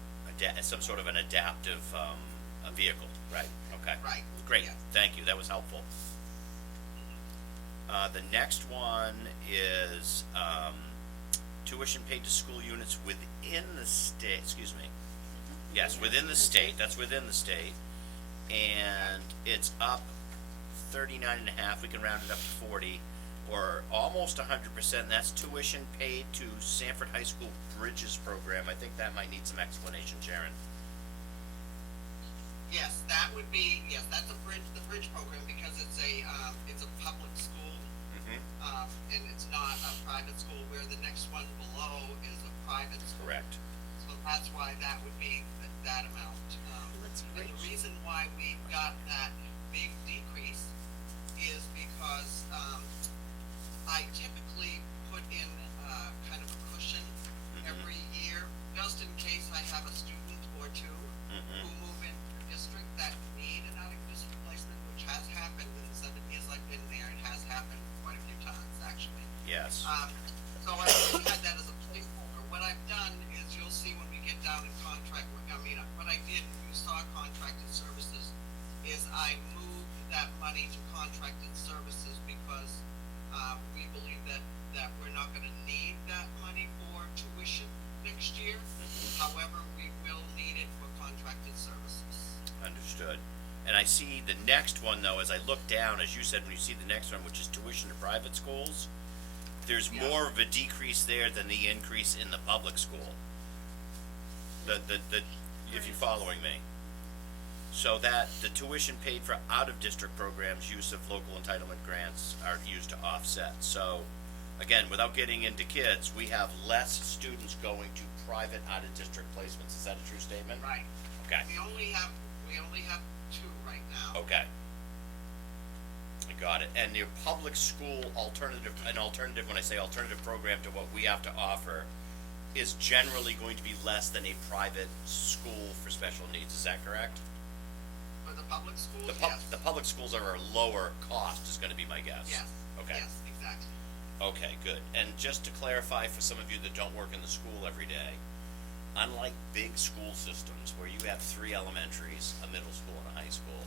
some sort of an adaptive, a vehicle, right, okay. Right. Great, Yeah. thank you, that was helpful. The next one is, tuition paid to school units within the state, excuse me. Yes, within the state, that's within the state, and it's up 39.5, we can round it up to 40, or almost 100%, and that's tuition paid to Sanford High School Bridges program. I think that might need some explanation, Sharon. Yes, that's the bridge program, because it's a public school. And it's not a private school, where the next one below is a private school. Correct. So that's why that would be that amount. And the reason why we got that big decrease is because, I typically put in, kind of a cushion every year, just in case I have a student or two who move into the district that need an out-of-district placement, which has happened in the 7 years I've been there. It has happened quite a few times, actually. Yes. So I really had that as a placeholder. What I've done is, you'll see when we get down in contract, what I did, you saw contracted services, is I moved that money to contracted services because, we believe that we're not gonna need that money for tuition next year. However, we will need it for contracted services. Understood. And I see the next one, though, as I look down, as you said, when you see the next one, which is tuition to private schools, there's Yeah. more of a decrease there than the increase in the public school. If you're following me. So that the tuition paid for out-of-district programs, use of local entitlement grants are used to offset. So, again, without getting into kids, we have less students going to private out-of-district placements. Is that a true statement? Right. Okay. We only have two right now. Okay. I got it. And your public school alternative, when I say alternative program to what we have to offer, is generally going to be less than a private school for special needs. Is that correct? For the public schools, The yes. the public schools are a lower cost, is gonna be my guess. Yes. Okay. Yes, exactly. Okay, good. And just to clarify for some of you that don't work in the school every day, unlike big school systems where you have 3 elementaries, a middle school and a high school,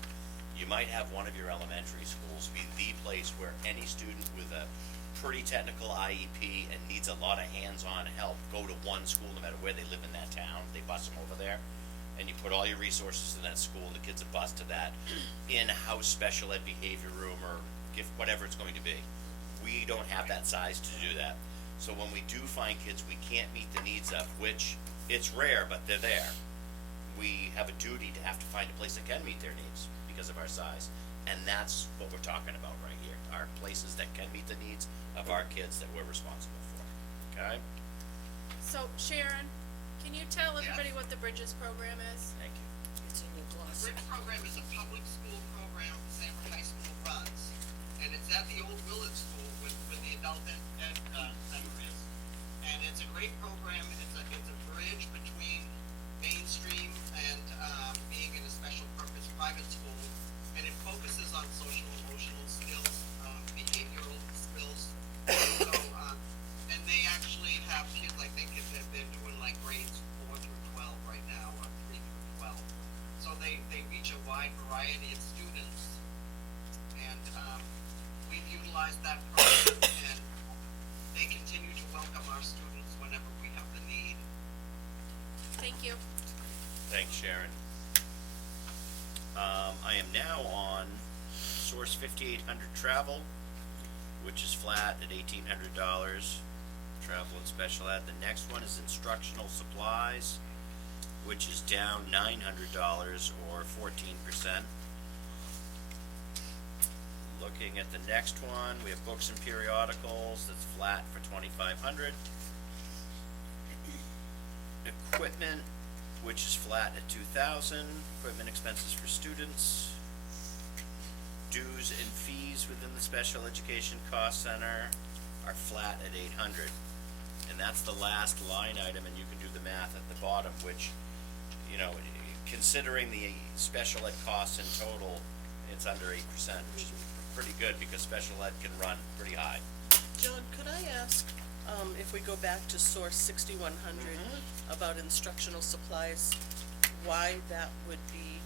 you might have one of your elementary schools be the place where any student with a pretty technical IEP and needs a lot of hands-on help go to one school no matter where they live in that town. They bus them over there, and you put all your resources in that school, and the kids are bused to that in-house special ed behavior room or gift, whatever it's going to be. We don't have that size to do that. So when we do find kids we can't meet the needs of, which it's rare, but they're there, we have a duty to have to find a place that can meet their needs because of our size. And that's what we're talking about right here, are places that can meet the needs of our kids that we're responsible for, okay? So Sharon, can you tell everybody what the Bridges program is? Thank you. It's in your The glossary. Bridge program is a public school program Sanford High School runs, and it's at the old Willard School where the adult ed center is. And it's a great program. It's a bridge between mainstream and, being in a special purpose private school. And it focuses on social emotional skills, behavioral skills. So, and they actually have kids, I think, if they're doing like grades 4 through 12 right now, or 3 through 12. So they reach a wide variety of students. And, we've utilized that program, and they continue to welcome our students whenever we have the need. Thank you. Thanks, Sharon. I am now on Source 5800 Travel, which is flat at $1,800, travel and special ed. The next one is Instructional Supplies, which is down $900 or 14%. Looking at the next one, we have Books and Periodicals, that's flat for $2,500. Equipment, which is flat at $2,000, equipment expenses for students. Dues and fees within the Special Education Cost Center are flat at $800. And that's the last line item, and you can do the math at the bottom, which, you know, considering the special ed costs in total, it's under 8%, which is pretty good because special ed can run pretty high. John, could I ask, if we go back to source 6100 about instructional supplies, why that would be?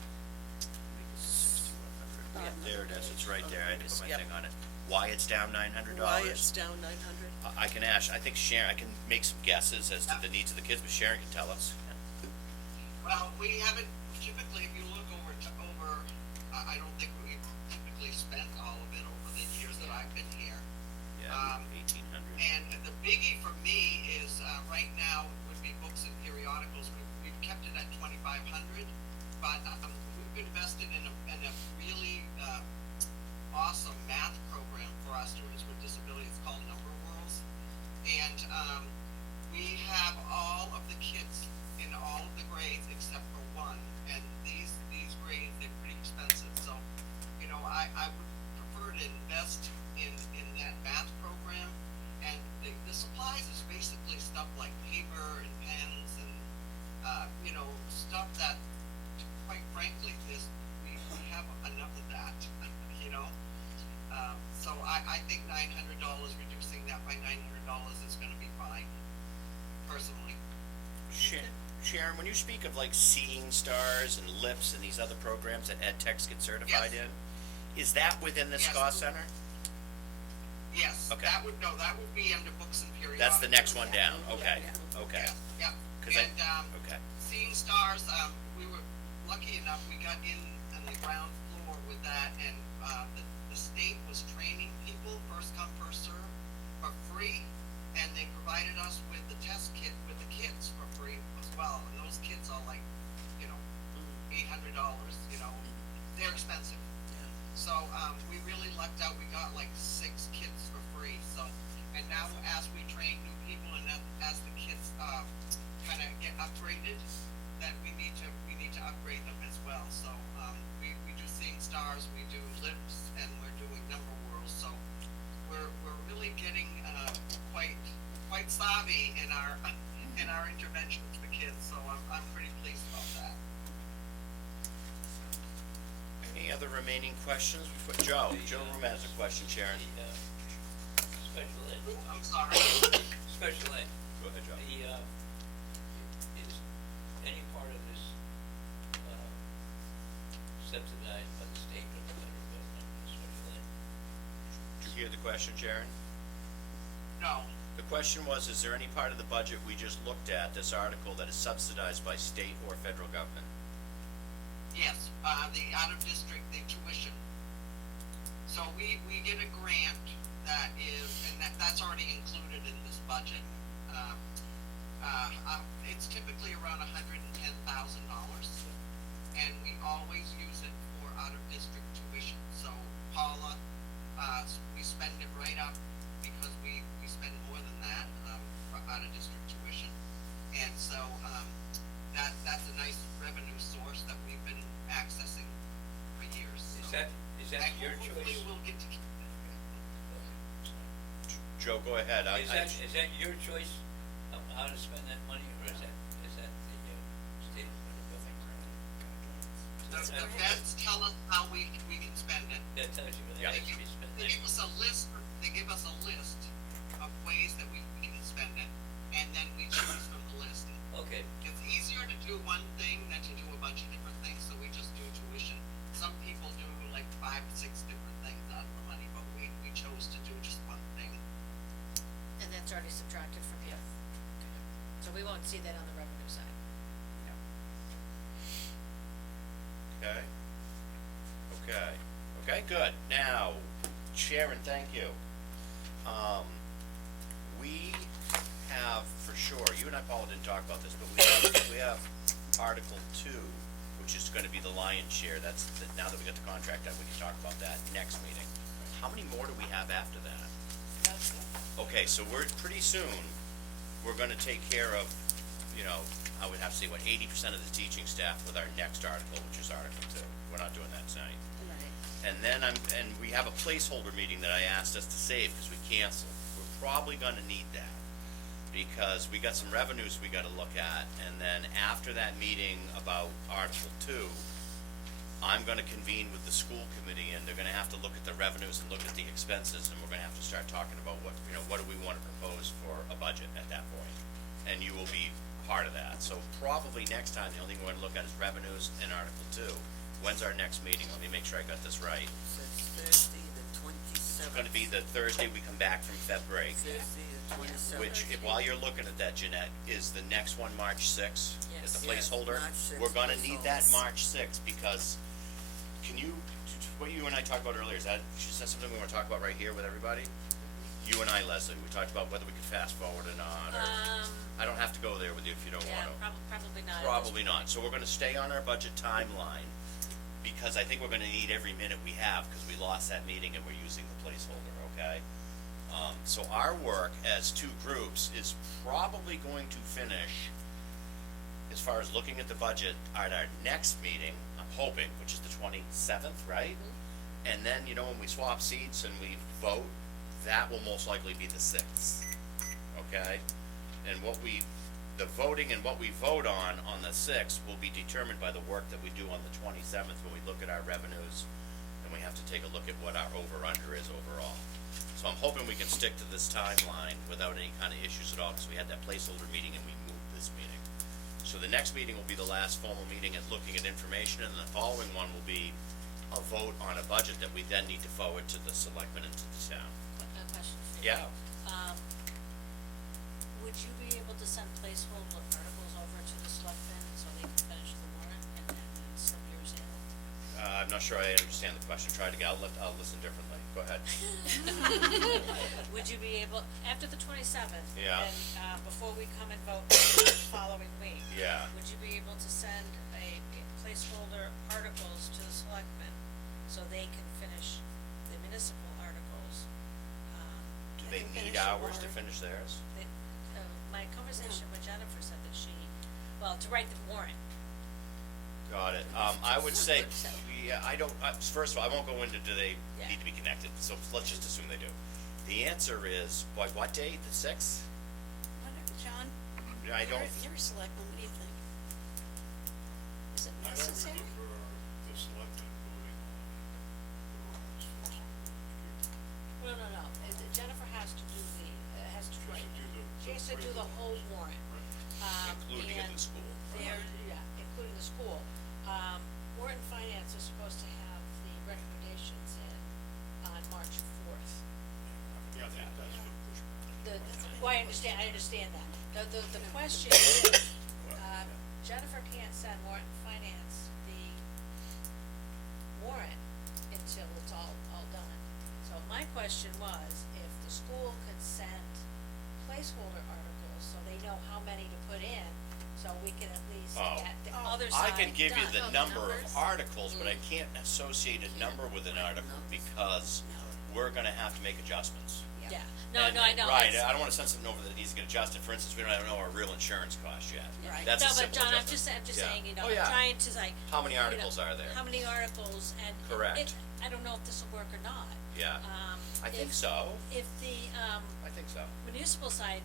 6100. Yeah, there it is. It's right there. I had to put my Yep. thing on it. Why it's down $900? Why it's down 900? I can ask. I think Sharon. I can make some guesses as to the needs of the kids, but Sharon can tell us. Well, we haven't, typically, if you look over, I don't think we've typically spent all of it over the years that I've been here. Yeah, 1,800. And the biggie for me is, right now, would be books and periodicals. We've kept it at 2,500, but, we've invested in a really, awesome math program for our students with disabilities called Number Worlds. And, we have all of the kids in all of the grades except for one, and these grades, they're pretty expensive, so, you know, I would prefer to basically stuff like paper and pens and, you know, stuff that, quite frankly, we have enough of that, you know? So I think $900, reducing that by $900 is gonna be fine, personally. Sharon, when you speak of like Seeing Stars and LIPS and these other programs that Ed Techs get certified Yes. in, is that within the Yes. SCOS Center? Yes, Okay. that would be under books and periodicals. That's the next one down, okay, okay. Yeah, 'Cause I- and, okay. Seeing Stars, we were lucky enough, we got in on the ground floor with that, and, the state was training people, first come, first serve, for free, and they provided us with the test kit with the kids for free as well, and those kits are like, you know, $800, you know, they're expensive. So, we really lucked out, we got like 6 kits for free, so, and now as we train new people and as the kids, kinda get upgraded, that we need to upgrade them as well, so, we do Seeing Stars, we do LIPS, and we're doing Number World, so we're really getting, quite savvy in our interventions for kids, so I'm pretty pleased about that. Any other remaining questions before, Joe Room has a question, Sharon. The, special ed, Ooh, I'm sorry. special ed, Go ahead, Joe. is any part of this, subsidized by the state or the federal government, the special ed? Did you hear the question, Sharon? No. The question was, is there any part of the budget we just looked at, this article, that is subsidized by state or federal government? Yes, the out-of-district, the tuition. So we did a grant that is, and that's already included in this budget. It's typically around $110,000, and we always use it for out-of-district tuition. So Paula, we spend it right up because we spend more than that, for out-of-district tuition. And so, that's a nice revenue source that we've been accessing for years. Is So- that and your hopefully choice? we'll get to keep Joe, go ahead. Is that your choice of how to spend that money, or is that the, state or federal government? the feds tell us how we can spend it. That tells you whether Yeah. it should be spent. They give us a list, of ways that we can spend it, and then we choose from the list. Okay, It's easier to do one thing than to do a bunch of different things, so we just do tuition. Some people do like 5 or 6 different things out of the money, but we chose to do just one thing. And that's already subtracted from here. So we won't see that on the revenue side. Okay. Okay, good. Now, Sharon, thank you. We have, for sure, you and I, Paula, didn't talk about this, but we have Article 2, which is gonna be the lion's share. Now that we got the contract done, we can talk about that next meeting. How many more do we have after that? That's it. Okay, so pretty soon, we're gonna take care of, I would have to say, 80% of the teaching staff with our next article, which is Article 2. We're not doing that tonight. And then we have a placeholder meeting that I asked us to save because we canceled. We're probably gonna need that because we got some revenues we gotta look at, and then after that meeting about Article 2, I'm gonna convene with the school committee, and they're gonna have to look at the revenues and look at the expenses, and we're gonna have to start talking about what do we wanna propose for a budget at that point. And you will be part of that. So probably next time, the only thing we're gonna look at is revenues in Article 2. When's our next meeting? Let me make sure I got this right. So it's Thursday, the 27th. It's gonna be the Thursday we come back from Feb break, Thursday, the 27th. which, while you're looking at that, Jeanette, is the next one March 6th? Is the Yes. placeholder? March 6th We're gonna need that placeholder. March 6th, because, what you and I talked about earlier, is that something we wanna talk about right here with everybody? You and I, Leslie, we talked about whether we could fast forward or not, or, I don't have to go there with you if you don't wanna. Probably not. Probably not. So we're gonna stay on our budget timeline, because I think we're gonna need every minute we have, because we lost that meeting and we're using the placeholder, okay? So our work as 2 groups is probably going to finish, as far as looking at the budget, at our next meeting, I'm hoping, which is the 27th, right? And then, when we swap seats and we vote, that will most likely be the 6th, okay? and the voting and what we vote on the sixth will be determined by the work that we do on the 27th, when we look at our revenues, and we have to take a look at what our over-under is overall. So I'm hoping we can stick to this timeline without any kind of issues at all, because we had that placeholder meeting and we moved this meeting. So the next meeting will be the last formal meeting at looking at information, and the following one will be a vote on a budget that we then need to forward to the selectmen and to the town. A question for you. Yeah. Would you be able to send placeholder articles over to the selectmen so they can finish the warrant and then sub yours in? I'm not sure I understand the question. Try it again. I'll listen differently. Go ahead. Would you be able, after the 27th? Yeah. And, before we come and vote the following week? Yeah. Would you be able to send a placeholder articles to the selectmen so they can finish the municipal articles? Do they need finish the hours to warrant. finish theirs? My conversation with Jennifer said that to write the warrant. Got it. I would say, So- yeah, I don't, first of all, I won't go into do they Yeah. need to be connected, so let's just assume they do. The answer is, by what date, the sixth? John, I don't, you're a selectman, what do you think? Is it I don't necessary? remember the selectmen voting on the warrants for some year. No. Jennifer has to do write. She has to do the whole warrant. including in and the school. including the school. Warrant and Finance is supposed to have the recommendations in on March 4th. Yeah, that's for pushback. I understand that. The question is, Jennifer can't send Warrant and Finance the warrant until it's all done. So my question was, if the school could send placeholder articles, so they know how many to put in, so we can at least Oh. get the other I side can give you done. the Oh, the number of numbers? articles, but I can't associate a number with an article because we're gonna have to make adjustments. Yeah, And- I know. Right, it's- I don't wanna send something over that needs to get adjusted. For instance, we don't even know our real insurance cost yet. Right. That's a No, but simple John, I'm adjustment. just Yeah. saying, you know, Oh, I'm yeah. trying to like. How many you know, articles are there? How many articles and. Correct. I don't know if this will work or not. Yeah. I think if- so. If the, I think so. municipal side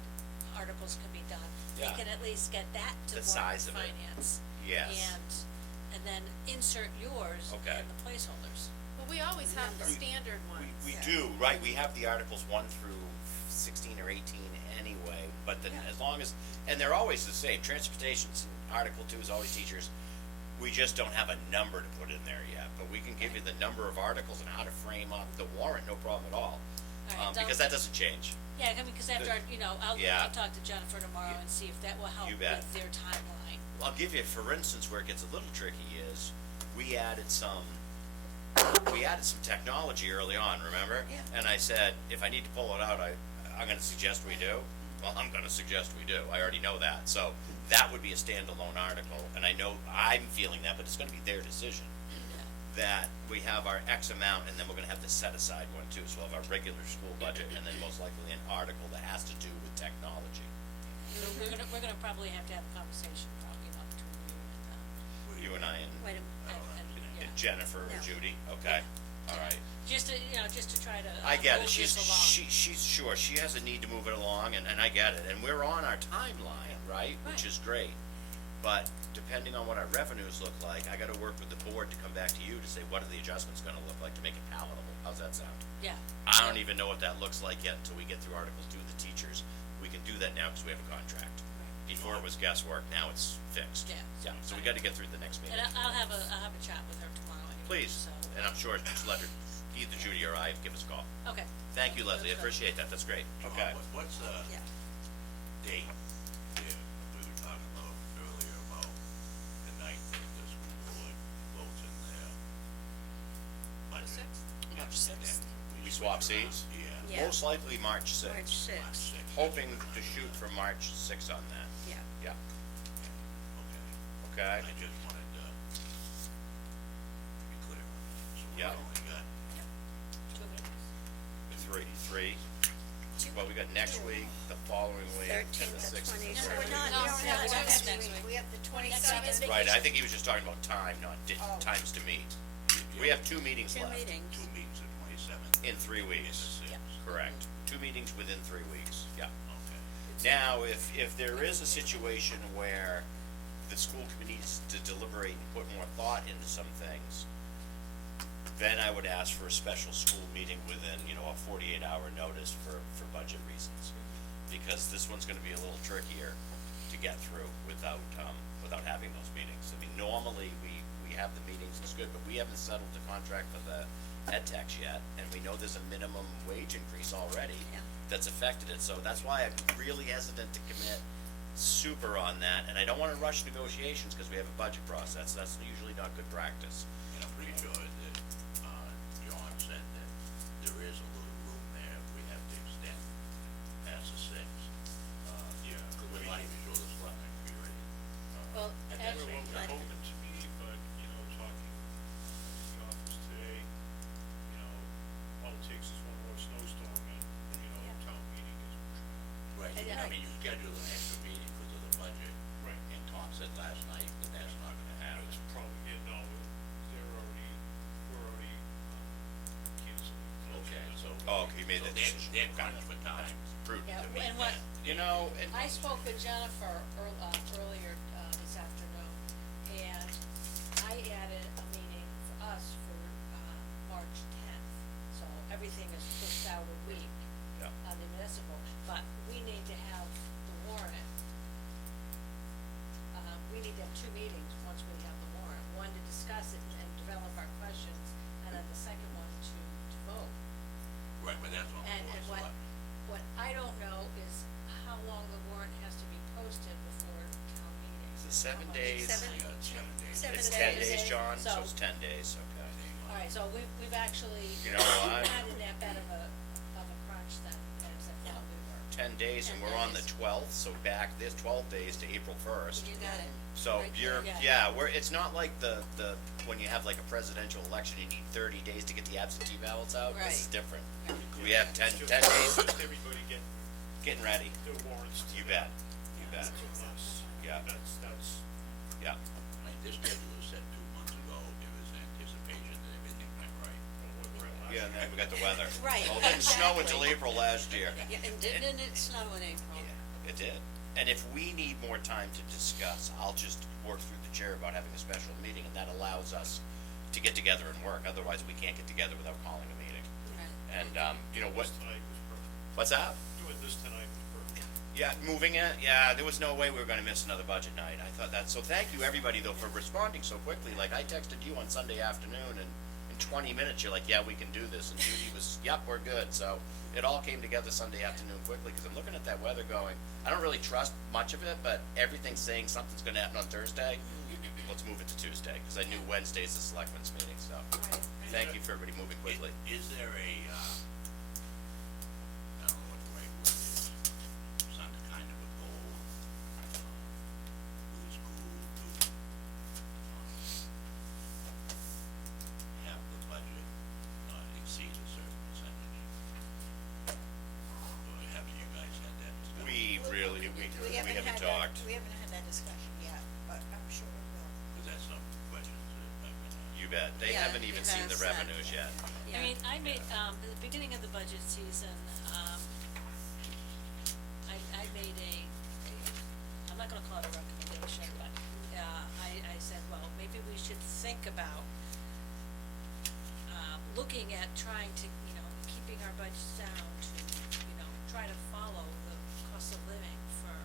articles can be done, we Yeah. can at least get that to The Warrant size and of it. Finance. Yes. And then insert yours Okay. in the placeholders. But we always have the standard ones. We do, right, we have the articles 1 through 16 or 18 anyway, but then as long as, and they're always the same, transportation's Article 2 is always teachers. We just don't have a number to put in there yet, but we can give you the number of articles and how to frame up the warrant, no problem at all. All right, Because that doesn't change. Yeah, I mean, cause after, Yeah. I'll talk to Jennifer tomorrow Yeah. and see if that will help You with bet. their timeline. I'll give you, for instance, where it gets a little tricky is, we added some technology early on, remember? Yeah. And I said, if I need to pull it out, I'm gonna suggest we do. Well, I'm gonna suggest we do, I already know that, so that would be a standalone article, and I know I'm feeling that, but it's gonna be their decision. That we have our X amount, and then we're gonna have the set aside one too, so we'll have our regular school budget, and then most likely an article that has to do with technology. So we're gonna probably have to have a conversation probably about between you You and I and Wait a and and Jennifer or No. Judy, okay, all right. just to try to. I get move it, this along. she's sure, she has a need to move it along, and I get it, and we're on our timeline, right? Which Right. is great, but depending on what our revenues look like, I gotta work with the board to come back to you to say, what are the adjustments gonna look like to make it palatable, how's that sound? Yeah. I don't even know what that looks like yet until we get through Articles 2 with the teachers, we can do that now, cause we have a contract. Before it was guesswork, now it's fixed. Yeah. Yeah, so we gotta get through the next meeting. And I'll have a chat with her tomorrow anyway. Please, So. and I'm sure just let her, either Judy or I, give us a call. Okay. Thank you, Leslie, I appreciate that, that's great, John, okay. What's the Yeah. date that we were talking about earlier about the night that the school board votes in their budget? March 6th. We swap seats? Yeah. Yeah. Most likely March March sixth, sixth, hoping to shoot for March sixth on that, yeah. yeah, Okay. okay? I just wanted to be clear on that. So we Yeah. only got 2 minutes. Three, well, we got next week, the following week, and the 13th to sixth. 27th. No, we're not, No, we no, don't we have don't next have week. We have the Next week is 27th. Right, I vacation. think he was just talking about time, not times to meet. We have 2 meetings Two left. meetings. 2 meetings the 27th. In 3 weeks, And the 6th. correct, 2 meetings within 3 weeks, yeah. Okay. Now, if there is a situation where the school committee needs to deliberate and put more thought into some things, then I would ask for a special school meeting within, a 48-hour notice for budget reasons. Because this one's gonna be a little trickier to get through without having those meetings. I mean, normally, we have the meetings, it's good, but we haven't settled the contract for the ed techs yet, and we know there's a minimum wage increase already that's affected it, so that's why I'm really hesitant to commit super on that, and I don't wanna rush negotiations, cause we have a budget process, that's usually not good practice. And I'm pretty sure that, John said that there is a little room there if we have to extend past the six. Yeah, Cause we're not even sure the selectmen will be ready. Well, At that actually, same We're time. hoping to be, but, talking, in the office today, all it takes is one more snowstorm and, town meeting is. Right, I mean, you schedule an extra meeting because of the budget. Right. And Tom said last night that that's not gonna happen. It's probably, we're already, canceling. Okay, so. Oh, you made so that they're- decision. They're Okay. crunched for time. Prudent. Yeah, to meet and what, that. And I spoke with Jennifer earlier, this afternoon, and I added a meeting for us for, March tenth. So everything is pushed out a week Yeah. on the municipal, but we need to have the warrant. We need to have two meetings once we have the warrant, one to discuss it and develop our questions, and then the second one to vote. Right, but that's on And board, so what I don't know is how long the warrant has to be posted before town meeting. Is it 7 How much- days? Seven. I got 7 days. It's 10 7 days, John, so So- it's 10 days, okay. Alright, so we've actually. You know what? Not in that bad of a crunch then, as I thought we were. 10 days, and 10 we're on the days. 12th, so there's 12 days to April 1st. You got it. So Right you're, there. Yeah. it's not like the, when you have like a presidential election, you need 30 days to get the absentee ballots out. This is Right. different. We have 10 days, Just everybody getting ready. their warrants. You bet, you bet. Yeah. That's, Yeah. I mean, this schedule was set 2 months ago. It was anticipation that everything went right. what we're at last Yeah, and then we got the weather. Right, Well, it didn't snow until exactly. April last year. Yeah, and didn't it snow in April? Yeah, it did. And if we need more time to discuss, I'll just work through the chair about having a special meeting, and that allows us to get together and work. Otherwise, we can't get together without calling a meeting. Right. And, what, this tonight was perfect. what's that? Doing this tonight was perfect. Yeah, moving it, yeah, there was no way we were gonna miss another budget night. I thought that, so thank you, everybody, though, for responding so quickly. Like, I texted you on Sunday afternoon, and in 20 minutes, you're like, yeah, we can do this, and Judy was, yep, we're good. So it all came together Sunday afternoon quickly, because I'm looking at that weather going, I don't really trust much of it, but everything's saying something's gonna happen on Thursday. Let's move it to Tuesday, because I knew Wednesday's the selectmen's meeting, so. Thank you for everybody moving quickly. Is there a, I don't know what the right word is, some kind of a goal, with the school to, have the budget not exceed a certain percentage? Or have you guys had that discussion? We really, we haven't had that- talked. We haven't had that discussion yet, but I'm sure we will. Cause that's some questions that I've been asked. You bet. They Yeah, haven't even it seen the has, revenues yet. Yeah. I mean, I made, at the beginning of the budget season, I made I'm not gonna call it a recommendation, but, I said, well, maybe we should think about, looking at trying to, keeping our budgets down to, try to follow the cost of living for,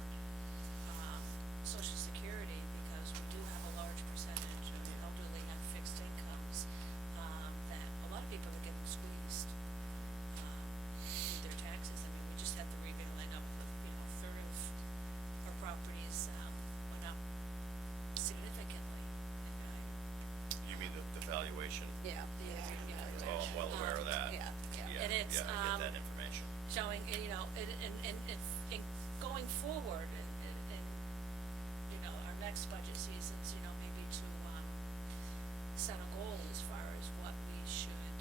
Social Security, because we do have a large percentage of elderly on fixed incomes, that a lot of people are getting squeezed, with their taxes. I mean, we just had the revaluing of, a third of our properties, went up significantly. You mean the valuation? Yeah. Oh, I'm well aware of that. Yeah, yeah. Yeah, And it's, yeah, I get that information. Showing, and going forward, and, our next budget seasons, maybe to, set a goal as far as what we should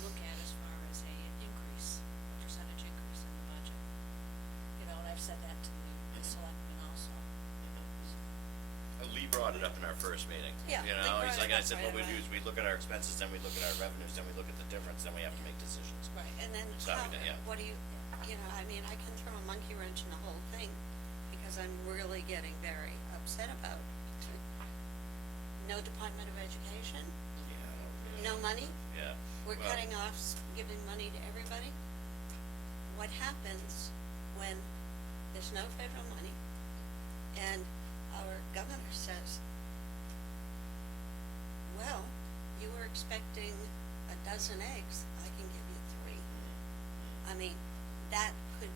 look at as far as a increase, a percentage increase in the budget. And I've said that to the selectmen also. Lee brought it up in our first meeting. Yeah, You we know, he's brought like, it I up said, right what we do away. is we look at our expenses, then we look at our revenues, then we look at the difference, then we have to make decisions. Right, and then So, how, yeah. what do you, you know, I mean, I can throw a monkey wrench in the whole thing, because I'm really getting very upset about no Department of Education, no money, Yeah. we're Well, cutting off, giving money to everybody. What happens when there's no federal money and our governor says, well, you were expecting a dozen eggs, I can give you 3. I mean, that could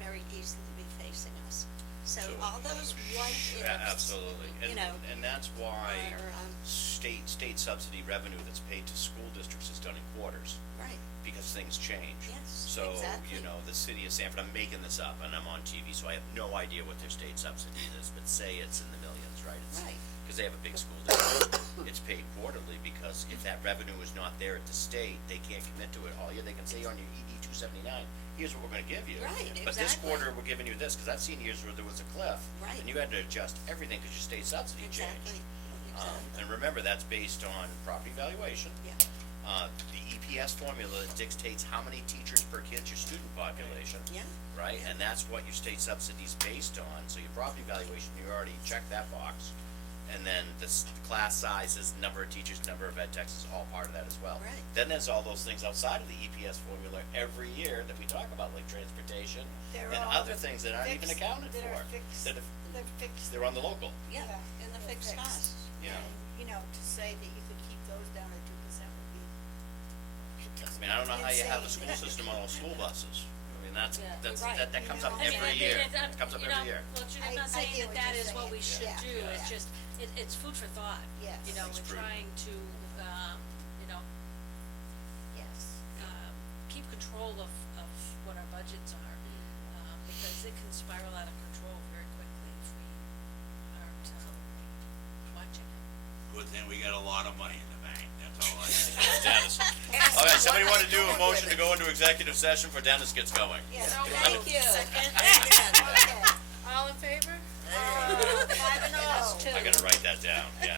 very easily be facing us. So So- all those what ifs. Absolutely, you know, and that's why are, state subsidy revenue that's paid to school districts is done in quarters, right, because things change. Yes, So, exactly. you know, the city of Sanford, I'm making this up, and I'm on TV, so I have no idea what their state subsidy is, but say it's in the millions, right? It's- Right. Cause they have a big school district, it's paid quarterly, because if that revenue is not there at the state, they can't commit to it all year, they can say on your ED 279, here's what we're gonna give you. Right, But this exactly. quarter, we're giving you this, cause I've seen years where there was a cliff. Right. And you had to adjust everything, cause your state subsidy changed. exactly, exactly. And remember, that's based on property valuation. Yeah. The EPS formula that dictates how many teachers per kid's your student population. Yeah. Right, and that's what your state subsidy's based on, so your property valuation, you already checked that box. And then the class sizes, number of teachers, number of ed techs is all part of that as well. Right. Then there's all those things outside of the EPS formula every year that we talk about, like transportation They're and all other things that aren't even fixed- accounted that for. are fixed, That if- they're fixed. they're on the local. Yeah, in the they're fixed fixed. costs. Yeah. And, you know, to say that you could keep those down at 2% would be. I mean, I don't know how you have the Insane. school system on all school buses. I mean, that's, Yeah, that's, right. that comes You up know, I mean, every I mean, year. it's, It comes up you know, every year. well, Judy, I'm I not saying hear that what that you're is what we saying. should Yeah, do, it's yeah. just, it's food for thought. Yes. You know, It's we're true. trying to, you know, Yes. keep control of what our budgets are, because it can spiral out of control very quickly if we aren't, watching it. Good thing we got a lot of money in the bank, that's all I say. Dennis. Okay, somebody wanna do a motion to go into executive session for Dennis gets going? Yes. Thank you. Okay. All in favor? 5-0. I gotta write that down, yeah.